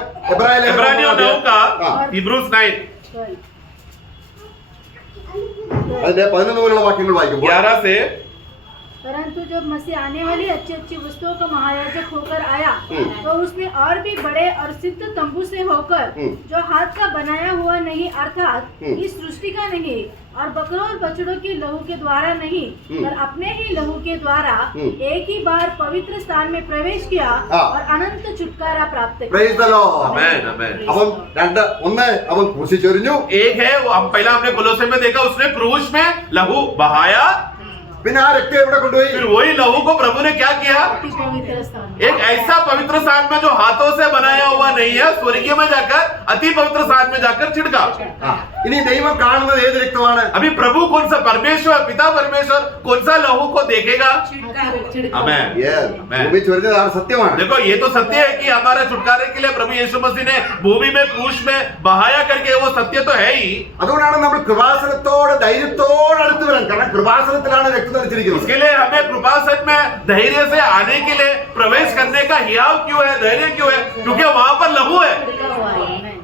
इब्रानियों 9 का हिब्रूस 9 അതിന്റെ 11 മുതലുള്ള വാക്യങ്ങൾ വായിക്കുമ്പോൾ 11 से परंतु जब मसीह आने वाली अच्छी अच्छी वस्तुओं का महायाजक होकर आया तो उसमें और भी बड़े और सिद्ध तंबू से होकर जो हाथ का बनाया हुआ नहीं अर्थात इस सृष्टि का नहीं और बकरों और बछड़ों के लहू के द्वारा नहीं पर अपने ही लहू के द्वारा एक ही बार पवित्र स्थान में प्रवेश किया और अनंत छुटकारा प्राप्त किया. Praise the Lord. आमेन आमेन. അവൻ ഒന്ന് അവൻ ക്രൂശിൽ ചൊരിഞ്ഞു. एक है वो हम पहला हमने कोलोसे में देखा, उसने क्रूस में लहू बहाया, പിന്നെ ആ രക്തം എവിടെ കൊണ്ടുപോയി? फिर वही लहू को प्रभु ने क्या किया, अति पवित्र स्थान एक ऐसा पवित्र स्थान में जो हाथों से बनाया हुआ नहीं है, स्वर्गीय में जाकर अति पवित्र स्थान में जाकर छिड़का. ഇനി ദൈവം കാണുന്നത് ഏത് രക്തമാണ്? अभी प्रभु कौन सा, परमेश्वर पिता परमेश्वर कौन सा लहू को देखेगा. आमेन. ഭൂമി ചൊരിഞ്ഞതാണ് സത്യമാണ്. देखो ये तो सत्य है कि हमारे छुटकारे के लिए प्रभु यीशु मसीह ने भूमि में क्रूस में बहाया करके, वो सत्य तो है ही. അതുകൊണ്ടാണ് നമ്മൾ കൃപാസനത്തോടെ ധൈര്യത്തോടെ അടുത്ത് വരാൻ. കാരണം കൃപാസനത്തിലാണ് രക്തം ധരിച്ചിരിക്കുന്നത്. इसके लिए हमें कृपासन में धैर्य से आने के लिए प्रवेश करने का हियाव क्यों है, धैर्य क्यों है, क्योंकि वहां पर लहू है. छिड़का हुआ है. आमेन.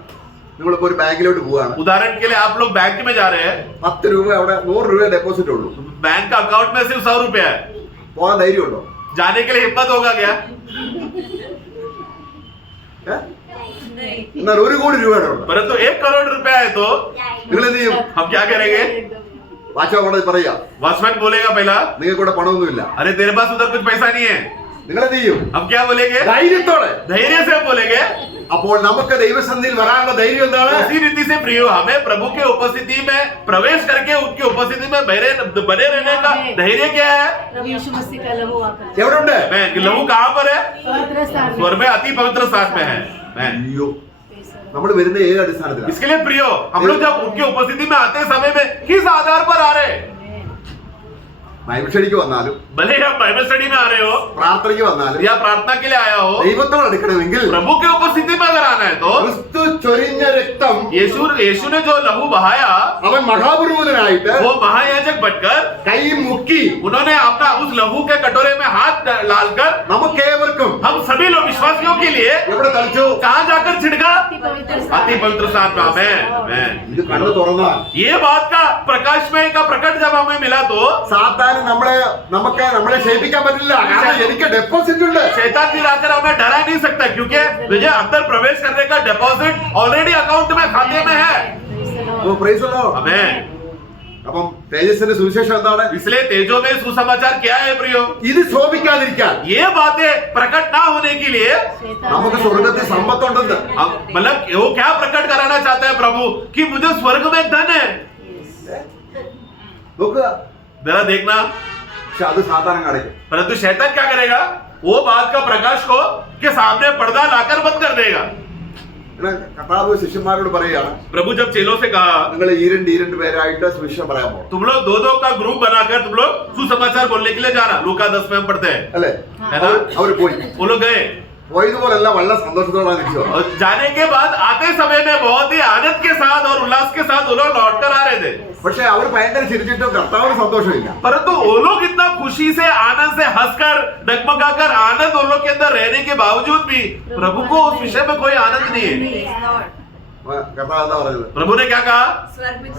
നിങ്ങളിപ്പോ ഒരു ബാങ്കിലോട്ട് പോവാണ്. उदाहरण के लिए आप लोग बैंक में जा रहे हैं, 10 രൂപ അവിടെ 100 രൂപ ഡെപ്പോസിറ്റ് ഉള്ളൂ. बैंक का अकाउंट में सिर्फ 100 रुपया है, പോകാൻ ധൈര്യമുണ്ടോ? जाने के लिए हिम्मत होगा क्या? എന്നാൽ 1 കോടി രൂപയുടെ ഉണ്ട്. परंतु 1 करोड़ रुपया है तो നിങ്ങൾ എന്ത് ചെയ്യും? हम क्या करेंगे? വാച്ചോടെ പറയാ, वॉचमैन बोलेगा पहला, നിങ്ങൾക്ക് കൂടെ പണമൊന്നുമില്ല. अरे तेरे पास उधर कुछ पैसा नहीं है. നിങ്ങൾ എന്ത് ചെയ്യും? हम क्या बोलेंगे? ധൈര്യത്തോടെ. धैर्य से हम बोलेंगे. അപ്പോൾ നമുക്ക് ദൈവസന്നിധിയിൽ വരാനുള്ള ധൈര്യം എന്താണ്? उसी रीति से प्रियो हमें प्रभु के उपस्थिति में प्रवेश करके उनकी उपस्थिति में बने रहने का धैर्य क्या है? प्रभु यीशु मसीह का लहू आकर എവിടെ ഉണ്ട്? लहू कहाँ पर है? पवित्र स्थान में. स्वर में अति पवित्र स्थान में है. അയ്യോ, നമ്മൾ വരുന്ന ഏത് അടിസ്ഥാനത്തിലാണ്? इसके लिए प्रियो हम लोग जब उनकी उपस्थिति में आते समय में किस आधार पर आ रहे हैं? ബൈബിൾ വന്നാലും भले ही आप बाइबल स्टडी में आ रहे हो പ്രാർത്ഥനയ്ക്ക് വന്നാലും या प्रार्थना के लिए आया हो, ദൈവത്തോട് അടുക്കണമെങ്കിൽ प्रभु के उपस्थिति में अगर आना है तो ക്രിസ്തു ചൊരിഞ്ഞ രക്തം यीशु ने जो लहू बहाया, അവൻ മഹാപുരോഹിതനായിട്ട് वो महायाजक बनकर കൈ മുക്കി उन्होंने अपना उस लहू के कटोरे में हाथ डालकर നമുക്കേവർക്കും हम सभी लोग विश्वासियों के लिए എവിടെ തളിച്ചു? कहाँ जाकर छिड़का? अति पवित्र स्थान. अति पवित्र स्थान में. आमेन आमेन. ഇത് കണ്ണു തുറന്നാൽ ये बात का प्रकाशमय का प्रकट जब हमें मिला तो സാത്താൻ നമ്മളെ ക്ഷയിപ്പിക്കാൻ പറ്റില്ല. കാരണം എനിക്ക് ഡെപ്പോസിറ്റ് ഉണ്ട്. शैतान फिर आकर हमें डरा नहीं सकता, क्योंकि मुझे अंदर प्रवेश करने का डिपॉजिट ऑलरेडी अकाउंट में खाते में है. ഓ, praise the Lord. आमेन. അപ്പം തേജസ്സിന്റെ സുവിശേഷം എന്താണ്? इसलिए तेजो में सुसमाचार क्या है प्रियो? ഇത് ശോഭിക്കാതിരിക്കാൻ ये बातें प्रकट ना होने के लिए നമുക്ക് സ്വർഗത്തിൽ സമ്പത്തുണ്ടെന്ന്. मतलब वो क्या प्रकट कराना चाहता है प्रभु कि मुझे स्वर्ग में धन है. നോക്കുക. जरा देखना. പക്ഷെ അത് സാധാരണ കാണിക്കും. परंतु शैतान क्या करेगा? वो बात का प्रकाश को के सामने पर्दा लाकर बंद कर देगा. കർത്താവ് ശിഷ്യന്മാരോട് പറയുകയാണ്, प्रभु जब चेलों से कहा നിങ്ങൾ ഈ രണ്ട് പേരായിട്ട് സുവിശേഷം പറയാൻ പോകും. तुम लोग दो का ग्रुप बनाकर तुम लोग सुसमाचार बोलने के लिए जाना. लूका 10 में हम पढ़ते हैं, അല്ലേ? है ना? അവര് പോയി. वो लोग गए. പോയതുപോലല്ല വളരെ സന്തോഷത്തോടെ തിരിച്ചു വന്നു. और जाने के बाद आते समय में बहुत ही आनंद के साथ और उल्लास के साथ वो लोग लौट कर आ रहे थे, പക്ഷെ അവർ ഭയങ്കര ചിരിച്ചിട്ടും കർത്താവിന് സന്തോഷമില്ല. परंतु वो लोग इतना खुशी से आनंद से हंसकर डगमगाकर आनंद उन लोग के अंदर रहने के बावजूद भी प्रभु को उस विषय में कोई आनंद नहीं है. കർത്താവ് എന്താ പറഞ്ഞത്? प्रभु ने क्या कहा? स्वर्ग में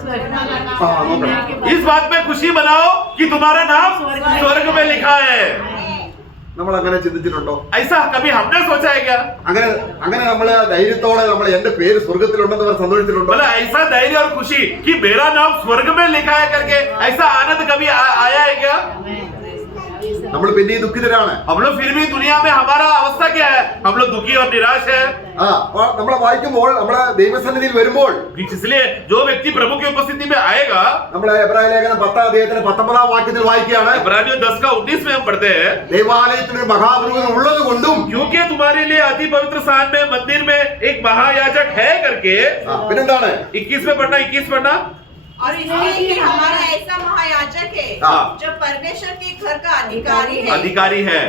ആ, നോക്കണം. इस बात में खुशी मनाओ कि तुम्हारा नाम स्वर्ग में लिखा है. നമ്മൾ അങ്ങനെ ചിന്തിച്ചിട്ടുണ്ടോ? ऐसा कभी हमने सोचा है क्या? അങ്ങനെ നമ്മള് ധൈര്യത്തോടെ നമ്മൾ എന്റെ പേര് സ്വർഗത്തിലുണ്ടെന്ന് അവർ സന്തോഷിച്ചിട്ടുണ്ടോ? बोला ऐसा धैर्य और खुशी कि मेरा नाम स्वर्ग में लिखा है करके ऐसा आनंद कभी आया है क्या? നമ്മൾ പിന്നെയും ദുഃഖിതരാണ്. हम लोग फिर भी दुनिया में हमारा अवस्था क्या है? हम लोग दुखी और निराश है. നമ്മളെ വായിക്കുമ്പോൾ നമ്മളെ ദൈവസന്നിധിയിൽ വരുമ്പോൾ इसलिए जो व्यक्ति प्रभु की उपस्थिति में आएगा, നമ്മളെ എബ്രായ ലേഖനം 10 അധ്യായത്തിന് 19 വാക്യത്തിൽ വായിക്കുകയാണ്, इब्रानियों 10 का 19 में हम पढ़ते हैं, ദൈവാലയത്തിന് ഒരു മഹാപുരോഹിതൻ ഉള്ളത് കൊണ്ടും क्योंकि तुम्हारे लिए अति पवित्र स्थान में मंदिर में एक महायाजक है करके. പിന്നെന്താണ്? 21 में पढ़ना, 21 पढ़ना. और इसलिए कि हमारा ऐसा महायाजक है हाँ। जो परमेश्वर के घर का अधिकारी है. अधिकारी है.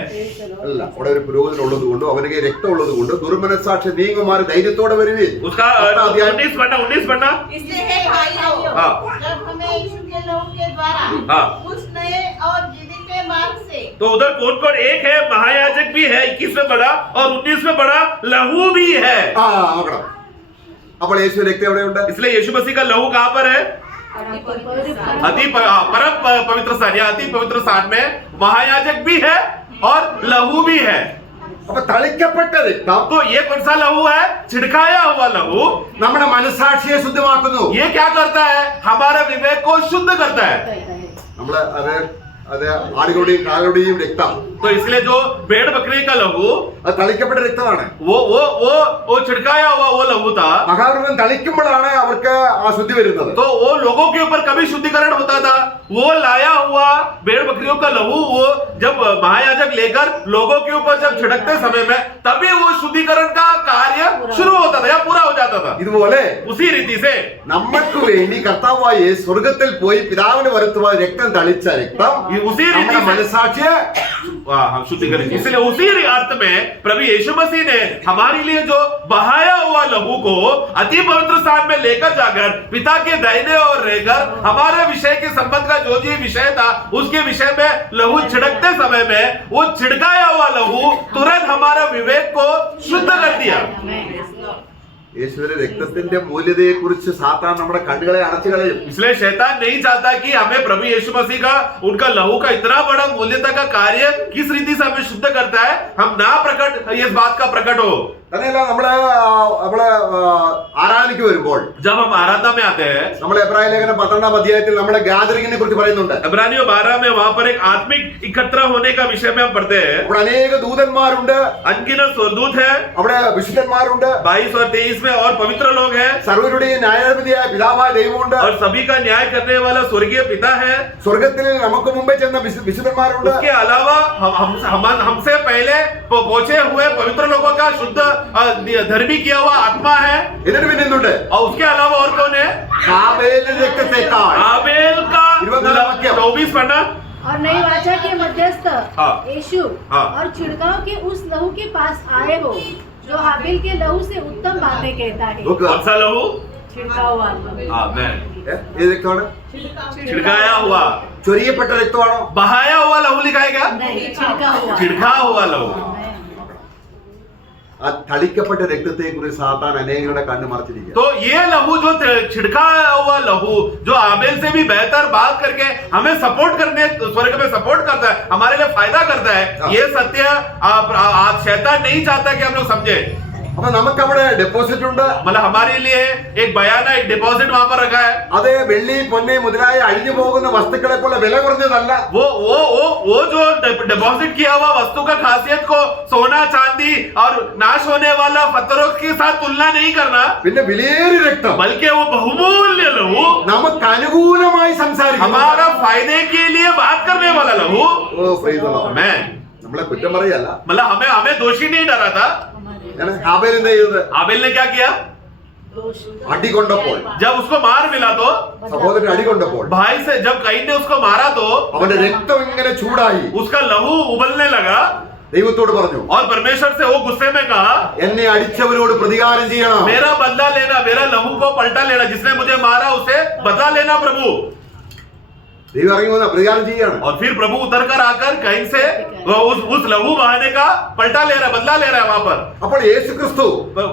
അല്ല, അവിടെ ഒരു പുരോഹിതൻ ഉള്ളത് കൊണ്ടും അവരുടെ രക്തം ഉള്ളത് കൊണ്ടും ദുർമനസാക്ഷി നീങ്ങുമാർ ധൈര്യത്തോടെ വരുവീൻ. उसका 19 पढ़ना, 19 पढ़ना. इसलिए हे भाइयों, हाँ. जब हमें यीशु के लहू के द्वारा हाँ. उस नए और जीवित मार्ग से तो उधर कौन कौन? एक है महायाजक भी है 21 में पढ़ा, और 19 में पढ़ा लहू भी है. നോക്കണം. അപ്പോൾ യേശു രക്തം എവിടെയുണ്ട്? इसलिए यीशु मसीह का लहू कहाँ पर है? परम पवित्र स्थान या अति पवित्र स्थान में महायाजक भी है और लहू भी है. അപ്പൊ തളിക്കപ്പെട്ട രക്തം तो ये कौन सा लहू है? छिड़काया हुआ लहू. നമ്മുടെ മനസാക്ഷിയെ ശുദ്ധമാക്കുന്നു. ये क्या करता है? हमारे विवेक को शुद्ध करता है. നമ്മള് അത് ആടുകളുടെയും കാലുകളുടെയും രക്തം, तो इसलिए जो भेड़ बकरी का लहू, അത് തളിക്കപ്പെട്ട രക്തമാണ്. वो छिड़काया हुआ वो लहू था. മഹാപുരോഹിതൻ തളിക്കുമ്പോഴാണ് അവർക്ക് ആ ശുദ്ധി വരുന്നത്. तो वो लोगों के ऊपर कभी शुद्धिकरण होता था. वो लाया हुआ भेड़ बकरियों का लहू वो जब महायाजक लेकर लोगों के ऊपर जब छिड़कते समय में तभी वो शुद्धिकरण का कार्य शुरू होता था या पूरा हो जाता था. ഇതുപോലെ उसी रीति से നമ്മൾക്ക് വേണ്ടി കർത്താവായ സ്വർഗത്തിൽ പോയി പിതാവിന് വരുത്തുവാൻ രക്തം തളിച്ച രക്തം उसी रीति നമ്മുടെ से മനസാക്ഷിയെ हम शुद्धिकरण. इसलिए उसी अर्थ में प्रभु यीशु मसीह ने हमारे लिए जो बहाया हुआ लहू को अति पवित्र स्थान में लेकर जाकर पिता के दाहिने ओर रहकर हमारे विषय के संबंध का जो विषय था उसके विषय में लहू छिड़कते समय में वो छिड़काया हुआ लहू तुरंत हमारा विवेक को शुद्ध कर दिया. യേശുവിന്റെ രക്തത്തിന്റെ മൂല്യതയെ കുറിച്ച് സാത്താൻ നമ്മുടെ കണ്ണുകളെ അടച്ചു കളയും. इसलिए शैतान नहीं चाहता कि हमें प्रभु यीशु मसीह का उनका लहू का इतना बड़ा मूल्यता का कार्य किस रीति से हमें शुद्ध करता है, हम ना प्रकट इस बात का प्रकट हो. തന്നെയല്ല നമ്മള് ആരാധനയ്ക്ക് വരുമ്പോൾ जब हम आराधना में आते हैं, നമ്മൾ എബ്രായ ലേഖനം 12 അധ്യായത്തിൽ നമ്മുടെ ഗാദറിങ്ങിനെ കുറിച്ച് പറയുന്നുണ്ട്. इब्रानियों 12 में वहां पर एक आत्मिक इकट्ठा होने का विषय में हम पढ़ते हैं. അവിടെ അനേക ദൂതന്മാരുണ്ട്, अनगिनत स्वर्गदूत है, അവിടെ വിശുദ്ധന്മാരുണ്ട്, 22 और 23 में और पवित्र लोग हैं, സർവരുടെയും ന്യായാധിപതിയായ പിതാവായ ദൈവമുണ്ട്, और सभी का न्याय करने वाला स्वर्गीय पिता है. സ്വർഗത്തിൽ നമുക്ക് മുമ്പേ ചെന്ന വിശുദ്ധന്മാരുണ്ട്. उसके अलावा हमसे पहले पहुंचे हुए पवित्र लोगों का शुद्ध धर्मी किया हुआ आत्मा है. എന്നിട്ട് പിന്നെ എന്തുണ്ട്? और उसके अलावा और कौन है? ഹാബേലിന്റെ രക്തത്തെക്കാൾ आबेल का 24 पढ़ना. और नई वाचा के मध्यस्थ हाँ। यीशु हाँ। और छिड़काव के उस लहू के पास आए हो जो हाबिल के लहू से उत्तम बातें कहता है. നോക്കുക. कौन सा लहू? छिड़काव हुआ आमेन. ഏത് രക്തമാണ്? छिड़काया हुआ, ചൊരിയപ്പെട്ട രക്തമാണോ? बहाया हुआ लहू लिखाएगा. नहीं, छिड़का हुआ. छिड़का हुआ लहू. ആ തളിക്കപ്പെട്ട രക്തത്തെ കുറിച്ച് സാത്താൻ അനേകരുടെ കണ്ണ് മറച്ചിരിക്കുക. तो ये लहू जो छिड़का हुआ लहू जो आबेल से भी बेहतर बात करके हमें सपोर्ट करने स्वर्ग में सपोर्ट करता है, हमारे लिए फायदा करता है. ये सत्य शैतान नहीं चाहता कि हम लोग समझे. അപ്പൊ നമുക്ക് അവിടെ ഡെപ്പോസിറ്റ് ഉണ്ട്. मतलब हमारे लिए एक बयाना, एक डिपॉजिट वहां पर रखा है. അത് വെള്ളി പൊന്ന് മുതലായ അഴിഞ്ഞു പോകുന്ന വസ്തുക്കളെ പോലെ വില കുറഞ്ഞതല്ല. वो जो डिपॉजिट किया हुआ वस्तु का खासियत को सोना चांदी और नाश होने वाला पत्थरों के साथ तुलना नहीं करना, പിന്നെ വിലയേറിയ രക്തം बल्कि वो बहुमूल्य लहू, നമുക്ക് അനുകൂലമായി സംസാരിക്കും. हमारा फायदे के लिए बात करने वाला लहू. ഓ, praise the Lord. मैं നമ്മളെ കുറ്റം പറയല്ല. मतलब हमें दोषी नहीं डरा था. ഹാബേൽ എന്താ ചെയ്തത്? आबेल ने क्या किया? അടി കൊണ്ടപ്പോൾ, जब उसको मार मिला तो സഹോദരൻ അടി കൊണ്ടപ്പോൾ भाई से जब कहीं ने उसको मारा तो അവന്റെ രക്തം ഇങ്ങനെ ചൂടായി. उसका लहू उबलने लगा. ദൈവത്തോട് പറഞ്ഞു, और परमेश्वर से वो गुस्से में कहा, എന്നെ അടിച്ചവരോട് പ്രതികാരം ചെയ്യണം. मेरा बदला लेना, मेरा लहू को पलटा लेना, जिसने मुझे मारा उसे बदला लेना प्रभु. ദൈവം ഇറങ്ങി വന്ന പ്രതികാരം ചെയ്യാണ്. और फिर प्रभु उतर कर आकर कहीं से उस लहू बहाने का पलटा ले रहा है, बदला ले रहा है वहां पर. അപ്പോൾ യേശു ക്രിസ്തു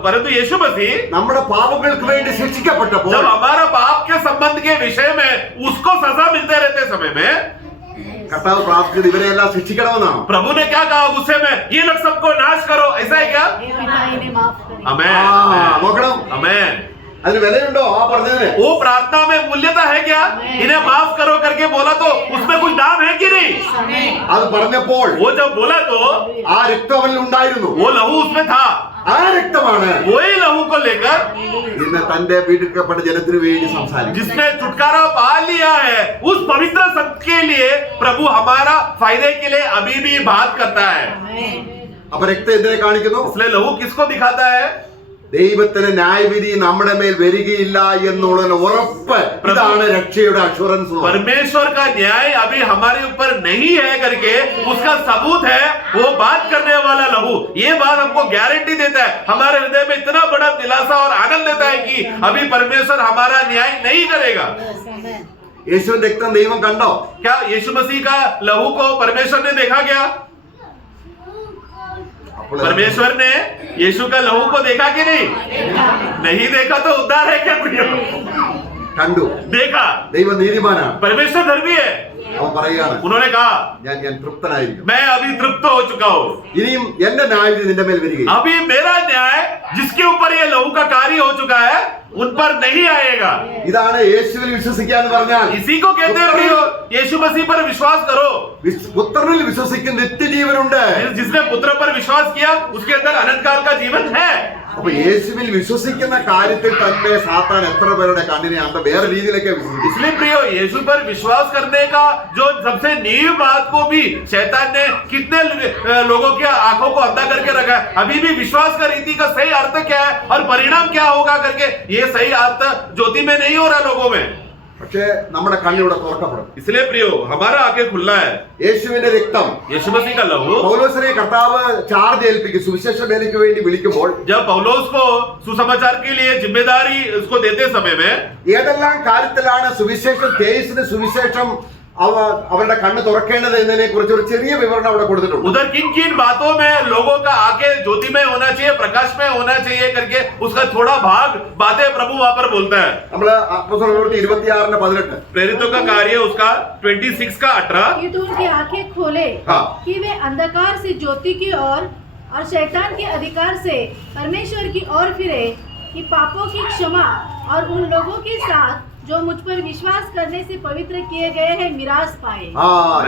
परंतु यीशु मसीह നമ്മുടെ പാപങ്ങൾക്ക് വേണ്ടി ശിക്ഷിക്കപ്പെട്ടപ്പോൾ जब हमारा पाप के संबंध के विषय में उसको सजा मिलते रहते समय में കർത്താവ് പ്രാർത്ഥിച്ചത് ഇവരെല്ലാം ശിക്ഷിക്കണമെന്നാണ്. प्रभु ने क्या कहा गुस्से में, ये लोग सबको नाश करो, ऐसा है क्या? आमेन, നോക്കണം, आमेन. അതിന് വിലയുണ്ടോ ആ പറഞ്ഞതിന്? वो प्रार्थना में मूल्यता है क्या? इन्हें माफ करो करके बोला तो उसमें कुछ दाम है कि नहीं? അത് പറഞ്ഞപ്പോൾ वो जब बोला तो ആ രക്തം അവനിൽ ഉണ്ടായിരുന്നു. वो लहू उसमें था. ആ രക്തമാണ് वही लहू को लेकर ഇന്ന് തന്റെ വീണ്ടെടുക്കപ്പെട്ട ജനത്തിന് വേണ്ടി സംസാരിക്കും. जिसने छुटकारा पा लिया है, उस पवित्र संत के लिए प्रभु हमारा फायदे के लिए अभी भी बात करता है. അപ്പൊ രക്തം എന്തിനെ കാണിക്കുന്നു? इसलिए लहू किसको दिखाता है? ദൈവത്തിന് ന്യായവിധി നമ്മുടെ മേൽ വരികയില്ല എന്നുള്ള ഉറപ്പ്. ഇതാണ് രക്ഷയുടെ അഷുറൻസ്. परमेश्वर का न्याय अभी हमारे ऊपर नहीं है करके उसका सबूत है वो बात करने वाला लहू. ये बात हमको गारंटी देता है, हमारे हृदय में इतना बड़ा दिलासा और आनंद देता है कि अभी परमेश्वर हमारा न्याय नहीं करेगा. യേശുവിന്റെ രക്തം ദൈവം കണ്ടോ? क्या यीशु मसीह का लहू को परमेश्वर ने देखा क्या? परमेश्वर ने यीशु का लहू को देखा कि नहीं? नहीं देखा तो उद्धार है क्या प्रियो? കണ്ടു. देखा. ദൈവം നീതിമാനാണ്. परमेश्वर धर्मी है. അവൻ പറയാണ്, उन्होंने कहा ഞാൻ തൃപ്തനായിരിക്കും. मैं अभी तृप्त हो चुका हूँ. ഇനിയും എന്റെ ന്യായവിധി നിന്റെ മേൽ വരികയില്ല. अभी मेरा न्याय जिसके ऊपर ये लहू का कार्य हो चुका है उन पर नहीं आएगा. ഇതാണ് യേശുവിൽ വിശ്വസിക്കുക എന്ന് പറഞ്ഞാൽ. इसी को कहते हैं प्रियो, यीशु मसीह पर विश्वास करो. പുത്രനിൽ വിശ്വസിക്കുന്ന നിത്യജീവനുണ്ട്. जिसने पुत्र पर विश्वास किया उसके अंदर अनंत काल का जीवन है. അപ്പൊ യേശുവിൽ വിശ്വസിക്കുന്ന കാര്യത്തിൽ തന്നെ സാത്താൻ എത്ര പേരുടെ കണ്ണിനെ അന്ത വേറെ രീതിയിലേക്ക് വിശ്വസിക്കും. इसलिए प्रियो, यीशु पर विश्वास करने का जो सबसे नीव बात को भी शैतान ने कितने लोगों की आंखों को अंधा करके रखा है. अभी भी विश्वास का रीति का सही अर्थ क्या है और परिणाम क्या होगा करके ये सही अर्थ ज्योति में नहीं हो रहा लोगों में. പക്ഷേ നമ്മുടെ കണ്ണിവിടെ തുറക്കപ്പെടും. इसलिए प्रियो, हमारा आंखें खुला है. യേശുവിന്റെ രക്തം यीशु मसीह का लहू പൗലോസിനെ കർത്താവ് ചാർജ് ഏൽപ്പിക്കും സുവിശേഷ വേലയ്ക്ക് വേണ്ടി വിളിക്കുമ്പോൾ जब पौलुस को सुसमाचार के लिए जिम्मेदारी उसको देते समय में ഏതെല്ലാം കാര്യത്തിലാണ് സുവിശേഷം തേജസ്സിന്റെ സുവിശേഷം അവരുടെ കണ്ണ് തുറക്കേണ്ടത് എന്നതിനെ കുറിച്ച് ഒരു ചെറിയ വിവരണം അവിടെ കൊടുത്തിട്ടുണ്ട്. उधर किन किन बातों में लोगों का आंखें ज्योति में होना चाहिए, प्रकाश में होना चाहिए करके उसका थोड़ा भाग बातें प्रभु वहां पर बोलता है. നമ്മള് അപ്പോസ്തലപ്രവൃത്തി 26:18 प्रेरितों का कार्य उसका 26 का 18 कि तू उनकी आंखें खोले हाँ। कि वे अंधकार से ज्योति की ओर और शैतान के अधिकार से परमेश्वर की ओर फिरे, कि पापों की क्षमा और उन लोगों के साथ जो मुझ पर विश्वास करने से पवित्र किए गए हैं मिरास पाए.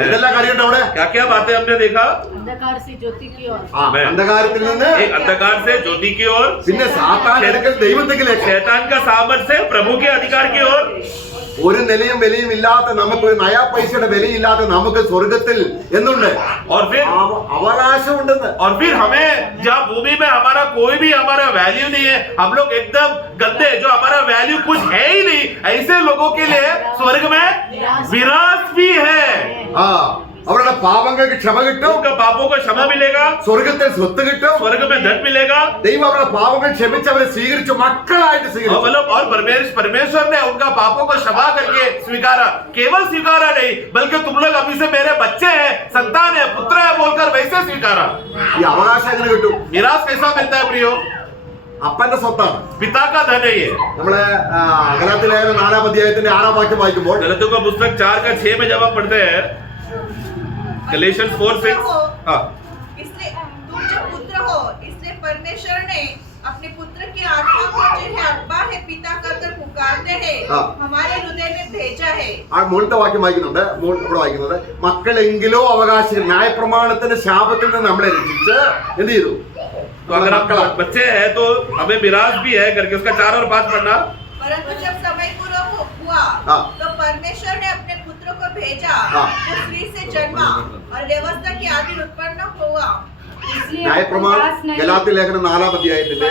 ഇതെല്ലാം കാര്യമുണ്ട് അവിടെ. क्या क्या बातें हमने देखा? अंधकार से ज्योति की ओर, അന്ധകാരത്തിൽ നിന്ന് एक अंधकार से ज्योति की ओर, പിന്നെ സാത്താൻ എടുക്കൽ ദൈവത്തിലേക്ക് शैतान का सामर्थ से प्रभु के अधिकार की ओर. ഒരു നിലയും വിലയും ഇല്ലാത്ത നമുക്ക് ഒരു നയാ പൈസയുടെ വിലയില്ലാത്ത നമുക്ക് സ്വർഗത്തിൽ എന്നുണ്ട് और फिर അവകാശമുണ്ടെന്ന്. और फिर हमें जहाँ भूमि में हमारा कोई भी हमारा वैल्यू नहीं है, हम लोग एकदम गंदे, जो हमारा वैल्यू कुछ है ही नहीं, ऐसे लोगों के लिए स्वर्ग में विरास भी है. അവരുടെ പാപങ്ങൾക്ക് ക്ഷമ കിട്ടും. उनका पापों का क्षमा मिलेगा, സ്വർഗത്തിൽ സ്വത്ത് കിട്ടും. स्वर्ग में धन मिलेगा. ദൈവം അവരുടെ പാപങ്ങൾ ക്ഷമിച്ച് അവരെ സ്വീകരിച്ചു മക്കളായിട്ട് സ്വീകരിച്ചു. मतलब और परमेश्वर ने उनका पापों को क्षमा करके स्वीकारा. केवल स्वीकारा नहीं, बल्कि तुम लोग अभी से मेरे बच्चे हैं, संतान है, पुत्र है बोलकर वैसे स्वीकारा. ഈ അവകാശം എങ്ങനെ കിട്ടും? निराश कैसा मिलता है प्रियो? അപ്പന്റെ സ്വത്താണ്. पिता का धन है ये. നമ്മള് ഗലാത്യ ലേഖനം 4-ാം അധ്യായത്തിന്റെ 6-ാം വാക്യം വായിക്കുമ്പോൾ गलतियों का पुस्तक 4:6 में जब आप पढ़ते हैं, गलेशियंस 4:6, हाँ, इसलिए तुम जो पुत्र हो, इसलिए परमेश्वर ने अपने पुत्र की आत्मा को जिन्हें अब्बा है पिता कहकर पुकारते हैं हाँ। हमारे हृदय में भेजा है. ആ മുകളിലത്തെ വാക്യം വായിക്കുന്നുണ്ട്. ഇവിടെ വായിക്കുന്നത് മക്കളെങ്കിലോ അവകാശികൾ ന്യായപ്രമാണത്തിന്റെ ശാപത്തിൽ നിന്ന് നമ്മളെ രക്ഷിച്ച് എന്ത് ചെയ്തു? तो अगर आप बच्चे हैं तो हमें मिरास भी है करके उसका 4 और 5 पढ़ना. परंतु जब समय पूरा हुआ हाँ। तो परमेश्वर ने अपने पुत्र को भेजा हाँ। जो स्त्री से जन्मा और व्यवस्था के आदि उत्पन्न हुआ. ന്യായപ്രമാണം ഗലാത്യ ലേഖനം 4-ാം അധ്യായത്തിന്റെ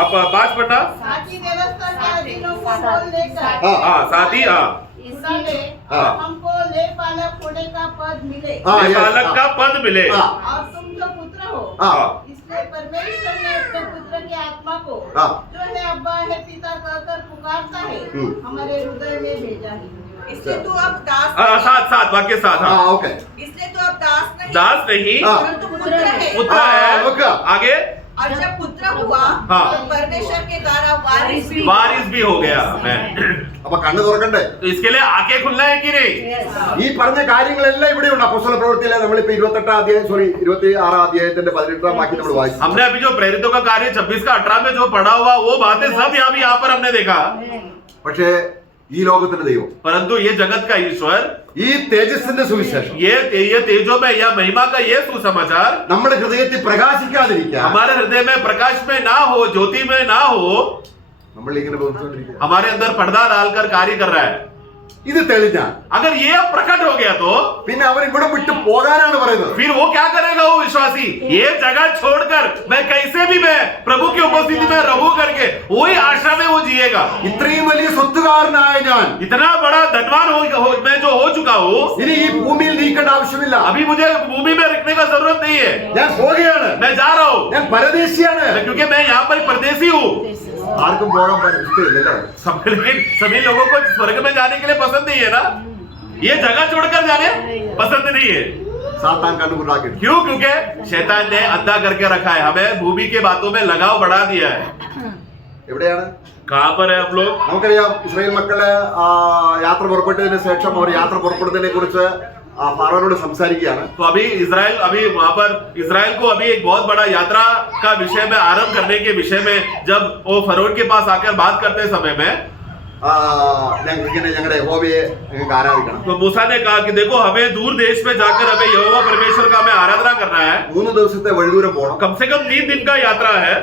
आप 5 पढ़ना. साथी व्यवस्था के अधीनों को बोल देकर हाँ, साथ ही हाँ, इसलिए हाँ। हमको ले पालक होने का पद मिले हाँ, ये yes, बालक हाँ। का पद मिले. हाँ। और तुम जो पुत्र ആ इसलिए परमेश्वर ने अपने पुत्र की आत्मा को हाँ। जो है अब्बा है पिता कहकर पुकारता है हमारे हृदय में भेजा है। इसलिए तू अब दास साथ साथ वाक्य साथ हाँ हाँ ओके इसलिए तू अब दास नहीं दास नहीं हाँ। परंतु पुत्र है पुत्र हाँ, है ओके। आगे और जब पुत्र हुआ हाँ। तो परमेश्वर के द्वारा वारिस भी वारिस भी हो गया मैं അപ്പൊ കണ്ണ് തുറക്കണ്ടേ? तो इसके लिए आंखें खुलना है कि नहीं ഈ പറഞ്ഞ കാര്യങ്ങളെല്ലാം ഇവിടെയുണ്ട്. അപ്പോസ്തല പ്രവൃത്തിയിലെ നമ്മളിപ്പോ 26 അധ്യായം 26 അധ്യായത്തിന്റെ 18 വാക്യം നമ്മൾ വായിച്ചു. हमने अभी जो प्रेरितों का कार्य 26 का 18 में जो पढ़ा हुआ वो बातें सब यहाँ पर हमने देखा പക്ഷേ ഈ ലോകത്തിന്റെ ദൈവം परंतु ये जगत का ईश्वर ഈ തേജസ്സിന്റെ സുവിശേഷം ये तेजो में या महिमा का ये सुसमाचार നമ്മുടെ ഹൃദയത്തിൽ പ്രകാശിക്കാതിരിക്കാൻ हमारे हृदय में प्रकाश में ना हो ज्योति में ना हो നമ്മൾ ഇങ്ങനെ പ്രവർത്തിച്ചുകൊണ്ടിരിക്കുക. हमारे अंदर पर्दा डालकर कार्य कर रहा है ഇത് തെളിഞ്ഞാൽ अगर ये अब प्रकट हो गया तो പിന്നെ അവൻ ഇവിടെ വിട്ടു പോകാനാണ് പറയുന്നത്. फिर वो क्या करेगा वो विश्वासी ये जगह छोड़कर मैं कैसे भी मैं प्रभु की उपस्थिति में रहूं करके वही आशा में वो जिएगा ഇത്രയും വലിയ സ്വത്തുകാരനായ ഞാൻ इतना बड़ा धनवान मैं जो हो चुका हूँ ഇനി ഈ ഭൂമിയിൽ നീക്കേണ്ട ആവശ്യമില്ല. अभी मुझे भूमि में रखने का जरूरत नहीं है ഞാൻ പോവുകയാണ്. मैं जा रहा हूँ ഞാൻ പരദേശിയാണ്. क्योंकि मैं यहाँ पर परदेसी हूँ ആർക്കും പോകാൻ ഇഷ്ടമില്ലല്ലേ? लेकिन सभी लोगों को स्वर्ग में जाने के लिए पसंद नहीं है ना ये जगह छोड़कर जाने पसंद नहीं है സാത്താൻ കണ്ണുകുരുടാക്കി. क्यों क्योंकि शैतान ने अंधा करके रखा है हमें भूमि के बातों में लगाव बढ़ा दिया है എവിടെയാണ്? कहाँ पर है हम लोग നമുക്കറിയാം ഇസ്രായേൽ മക്കള് യാത്ര പുറപ്പെട്ടതിന് ശേഷം അവർ യാത്ര പുറപ്പെടുന്നതിനെ കുറിച്ച് ഫാറോനോട് സംസാരിക്കുകയാണ്. तो अभी वहां पर इजराइल को अभी एक बहुत बड़ा यात्रा का विषय में आरंभ करने के विषय में जब वो फरोन के पास आकर बात करते समय में ഇങ്ങനെ ഞങ്ങളുടെ യഹോവയെ ഞങ്ങൾക്ക് ആരാധിക്കണം. तो मूसा ने कहा कि देखो हमें दूर देश में जाकर हमें यहोवा परमेश्वर का हमें आराधना करना है 3 ദിവസത്തെ വഴിദൂരം പോകണം. कम से कम 3 दिन का यात्रा है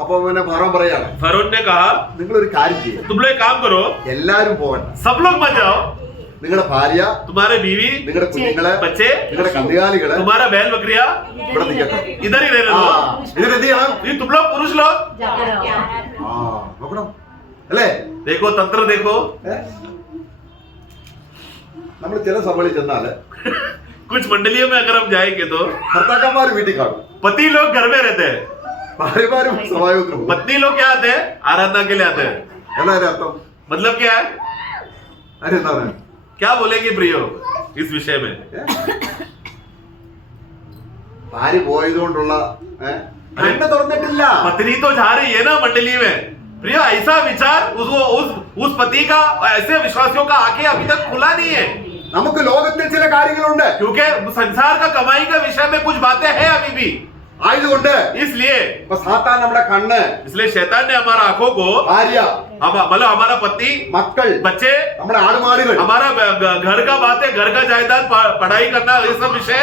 അപ്പൊ പിന്നെ ഫാറോൻ പറയാണ് फरोन ने कहा നിങ്ങളൊരു കാര്യം ചെയ്യും, तुम लोग एक काम करो എല്ലാരും പോകണ്ട. सब लोग मत जाओ നിങ്ങളുടെ ഭാര്യ, तुम्हारे बीवी നിങ്ങളുടെ കുഞ്ഞുങ്ങള്, बच्चे നിങ്ങളുടെ കന്നുകാലികള് तुम्हारा बैल बकरिया ഇവിടെ നിൽക്കട്ടെ. इधर ही रहने ആ, दो ഇതിന് എന്ത് ചെയ്യണം? ये तुम लोग पुरुष लोग ആ, നോക്കണം അല്ലേ? देखो तंत्र देखो നമ്മൾ ചില സഭകളിൽ ചെന്നാല് कुछ मंडलियों में अगर हम जाएंगे तो ഭർത്താക്കന്മാർ വീട്ടിൽ കാണും, पति लोग घर में रहते हैं ഭാര്യമാരും സഭായോഗത്തിന് പോകും. पत्नी लोग क्या आते हैं आराधना के लिए आते हैं എന്താ അതിന്റെ അർത്ഥം? मतलब क्या है അതിനെന്താണ്? क्या बोलेंगे प्रियो इस विषय में ഭാര്യ പോയതുകൊണ്ടുള്ള കണ്ണ് തുറന്നിട്ടില്ല. पत्नी तो जा रही है ना मंडली में प्रियो ऐसा विचार उस पति का ऐसे विश्वासियों का आंखें अभी तक खुला नहीं है നമുക്ക് ലോകത്തിൽ ചില കാര്യങ്ങളുണ്ട്. क्योंकि संसार का कमाई का विषय में कुछ बातें हैं अभी भी ആയതുകൊണ്ട് इसलिए ഇപ്പൊ സാത്താൻ നമ്മുടെ കണ്ണ്, इसलिए शैतान ने हमारा आंखों को ഭാര്യ, मतलब हमारा पति മക്കൾ, बच्चे നമ്മുടെ ആടുമാടുകൾ, हमारा घर का बात है घर का जायदाद पढ़ाई करना ये सब विषय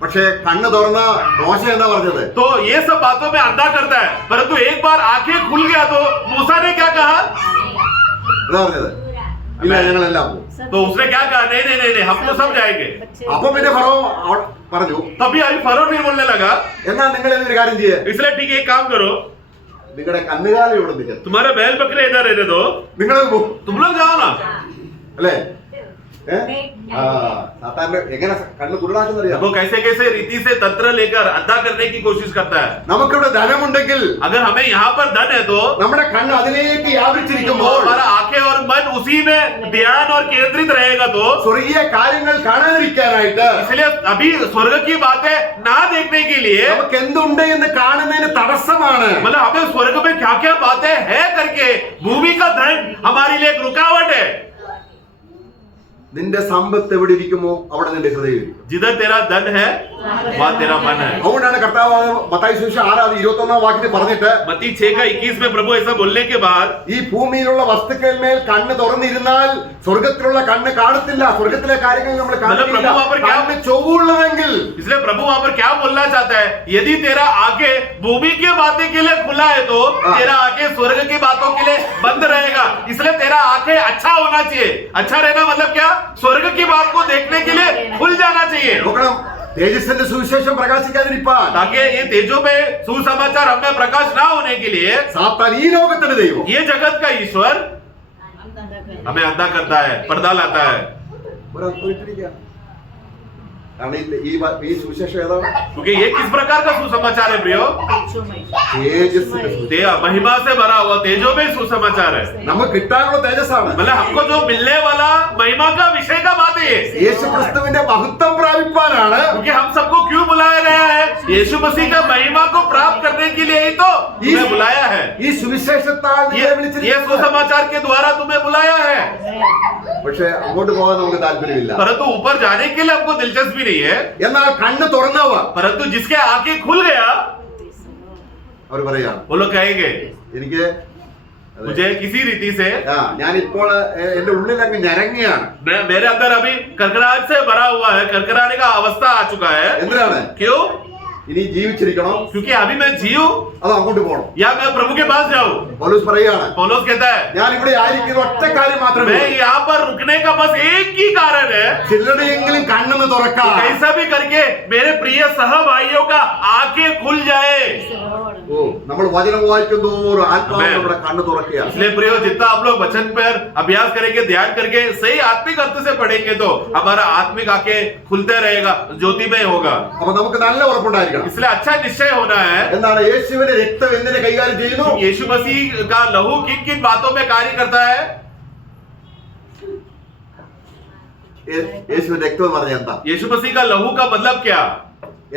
പക്ഷെ കണ്ണ് തുറന്ന മോശ എന്താ പറഞ്ഞത്? तो ये सब बातों में अंधा करता है परंतु एक बार आंखें खुल गया तो मूसा ने क्या कहा എന്താ പറഞ്ഞത്? ഇല്ല ഞങ്ങളെല്ലാം പോകും. तो उसने क्या कहा नहीं नहीं नहीं नहीं हम तो सब जाएंगे അപ്പൊ പിന്നെ ഫറവോൻ പറഞ്ഞു तभी अभी फरोन भी बोलने लगा എന്നാ നിങ്ങൾ ഒരു കാര്യം ചെയ്യേ, इसलिए ठीक है एक काम करो നിങ്ങളുടെ കന്നുകാലി ഇവിടെ നിൽക്കും, तुम्हारे बैल बकरे इधर रहने दो നിങ്ങൾ പോകും तुम लोग जाओ ना അല്ലേ? സാത്താന്റെ എങ്ങനെ കണ്ണ് കുരുടാക്കുന്നറിയാം? वो कैसे कैसे रीति से तंत्र लेकर अंधा करने की कोशिश करता है നമുക്കിവിടെ ധനമുണ്ടെങ്കിൽ अगर हमें यहाँ पर धन है तो നമ്മുടെ കണ്ണ് അതിലേക്ക് വ്യാപിച്ചിരിക്കുമ്പോൾ हमारा आंखें और मन उसी में ध्यान और केंद्रित रहेगा तो സ്വർഗീയ കാര്യങ്ങൾ കാണാതിരിക്കാനായിട്ട് इसलिए अभी स्वर्ग की बातें ना देखने के लिए നമുക്ക് എന്തുണ്ട് എന്ന് കാണുന്നതിന് തടസ്സമാണ്. मतलब हमें स्वर्ग में क्या क्या बातें है करके भूमि का धन हमारे लिए एक रुकावट है നിന്റെ സമ്പത്ത് എവിടെ ഇരിക്കുമോ അവിടെ നിന്റെ ഹൃദയം ഇരിക്കും. जिधर तेरा धन है वहाँ तेरा मन है അതുകൊണ്ടാണ് കർത്താവ് മത്തായി സുവിശേഷം 6:21 വാക്യത്തിൽ പറഞ്ഞിട്ട് मत्ती 6:21 में प्रभु ऐसा बोलने के बाद ഈ ഭൂമിയിലുള്ള വസ്തുക്കളിന്മേൽ കണ്ണ് തുറന്നിരുന്നാൽ സ്വർഗത്തിലുള്ള കണ്ണ് കാണത്തില്ല, സ്വർഗത്തിലെ കാര്യങ്ങൾ നമ്മൾ കാണില്ല. കണ്ണ് ചൊവ്വുള്ളതെങ്കിൽ इसलिए प्रभु वहां पर क्या बोलना चाहता है यदि तेरा आंखें भूमि की बातें के लिए खुला है तो तेरा आंखें स्वर्ग की बातों के लिए बंद रहेगा इसलिए तेरा आंखें अच्छा होना चाहिए अच्छा रहना मतलब क्या स्वर्ग की बात को देखने के लिए खुल जाना चाहिए നോക്കണം, തേജസ്സിന്റെ സുവിശേഷം പ്രകാശിക്കാതിരിപ്പാൻ ताकि ये तेजों में सुसमाचार हमें प्रकाश ना होने के लिए സാത്താൻ ഈ ലോകത്തിന്റെ ദൈവം ये जगत का ईश्वर हमें अंधा करता है पर्दा लाता है ഒരർത്ഥം ഇട്ടിരിക്കുക. കാരണം ഈ സുവിശേഷം ഏതാണ്? क्योंकि ये किस प्रकार का सुसमाचार है प्रियो? തേജസ്. महिमा से भरा हुआ तेजो में सुसमाचार है। നമുക്ക് किട്ടാനുള്ള തേജസ്സാണ്. मतलब हमको जो मिलने वाला महिमा का विषय का बात है। യേശു ക്രിസ്തുവിന്റെ മഹത്വം പ്രാപിപ്പാനാണ്. क्योंकि हम सबको क्यों बुलाया गया है? यीशु मसीह का महिमा को प्राप्त करने के लिए ही तो तुम्हें बुलाया है। ഈ സുവിശേഷത്താൽ നിങ്ങളെ ये വിളിച്ചിരിക്കുന്നത്. सुसमाचार के द्वारा तुम्हें बुलाया है। പക്ഷെ അങ്ങോട്ട് പോകാൻ നമുക്ക് താല്പര്യമില്ല. परंतु ऊपर जाने के लिए हमको दिलचस्पी नहीं है। എന്നാൽ കണ്ണ് തുറന്നവർ परंतु जिसके आंखें खुल गया അവർ പറയാണ്, वो लोग कहेंगे എനിക്ക് मुझे किसी रीति से ഞാനിപ്പോൾ എന്റെ ഉള്ളിൽ അങ്ങ് ഞരങ്ങിയാണ്. मेरे अंदर अभी करकराहट से भरा हुआ है, करकराने का अवस्था आ चुका है। എന്തിനാണ്? क्यों? ഇനി ജീവിച്ചിരിക്കണോ क्योंकि अभी मैं जीऊं അതോ അങ്ങോട്ട് പോകണം? या मैं प्रभु के पास जाऊं? പൗലോസ് പറയാണ്, पौलुस कहता है ഞാൻ ഇവിടെ ആയിരിക്കുന്ന ഒറ്റ കാര്യം മാത്രമേ मैं यहाँ पर रुकने का बस एक ही कारण है, ചിലരുടെയെങ്കിലും കണ്ണെന്ന് തുറക്കാം. कैसा भी करके मेरे प्रिय सहभाइयों का आंखें खुल जाए। ഓ, നമ്മൾ വചനം വായിക്കുന്തോറും ആത്മാവ് Amen. നമ്മുടെ കണ്ണ് തുറക്കുകയാണ്. इसलिए प्रियो जितना आप लोग वचन पर अभ्यास करेंगे, ध्यान करके सही आत्मिक अर्थ से पढ़ेंगे तो हमारा आत्मिक आंखें खुलते रहेगा, ज्योतिमय होगा। അപ്പൊ നമുക്ക് നല്ല ഉറപ്പുണ്ടായിരിക്കണം. इसलिए अच्छा निश्चय होना है എന്താണ്? യേശുവിന്റെ രക്തം എന്തിനെ കൈകാര്യം ചെയ്യുന്നു? यीशु मसीह का लहू किन किन बातों में कार्य करता है। യേശുവിന്റെ രക്തം എന്ന് പറഞ്ഞാൽ എന്താ? यीशु मसीह का लहू का मतलब क्या?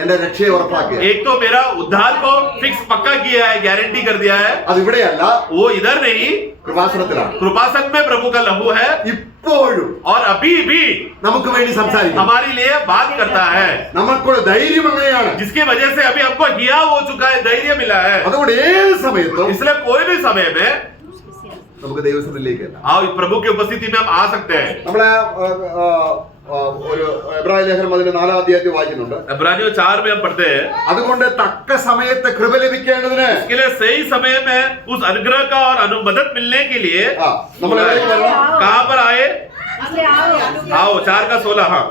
എന്റെ രക്ഷയെ ഉറപ്പാക്കിയ. एक तो मेरा उद्धार को फिक्स पक्का किया है, गारंटी कर दिया है। അത് ഇവിടെയല്ല, वो इधर नहीं, കൃപാസനത്തിലാണ്. कृपासन में प्रभु का लहू है ഇപ്പോഴും और अभी भी നമുക്ക് വേണ്ടി സംസാരിക്കും. हमारे लिए बात करता है, നമുക്കുള്ള ധൈര്യം അങ്ങനെയാണ്. जिसकी वजह से अभी हमको हिया हो चुका है, धैर्य मिला है। അതുകൊണ്ട് ഏത് സമയത്തും इसलिए कोई भी समय में നമുക്ക് ദൈവസന്നിധിയിലേക്ക് എത്താം. आओ प्रभु की उपस्थिति में हम आ सकते हैं। നമ്മളെ ഒരു എബ്രായ ലേഖനം അതിന്റെ 4-ാം അധ്യായത്തിൽ വായിക്കുന്നുണ്ട്. इब्रानियों 4 में हम पढ़ते हैं, അതുകൊണ്ട് തക്ക സമയത്ത് കൃപ ലഭിക്കേണ്ടതിന് इसके लिए सही समय में उस अनुग्रह का और अनुमदत मिलने के लिए നമ്മൾ എവിടേക്ക് വരണം? कहां पर आए? इसलिए आओ 4 का 16। हाँ,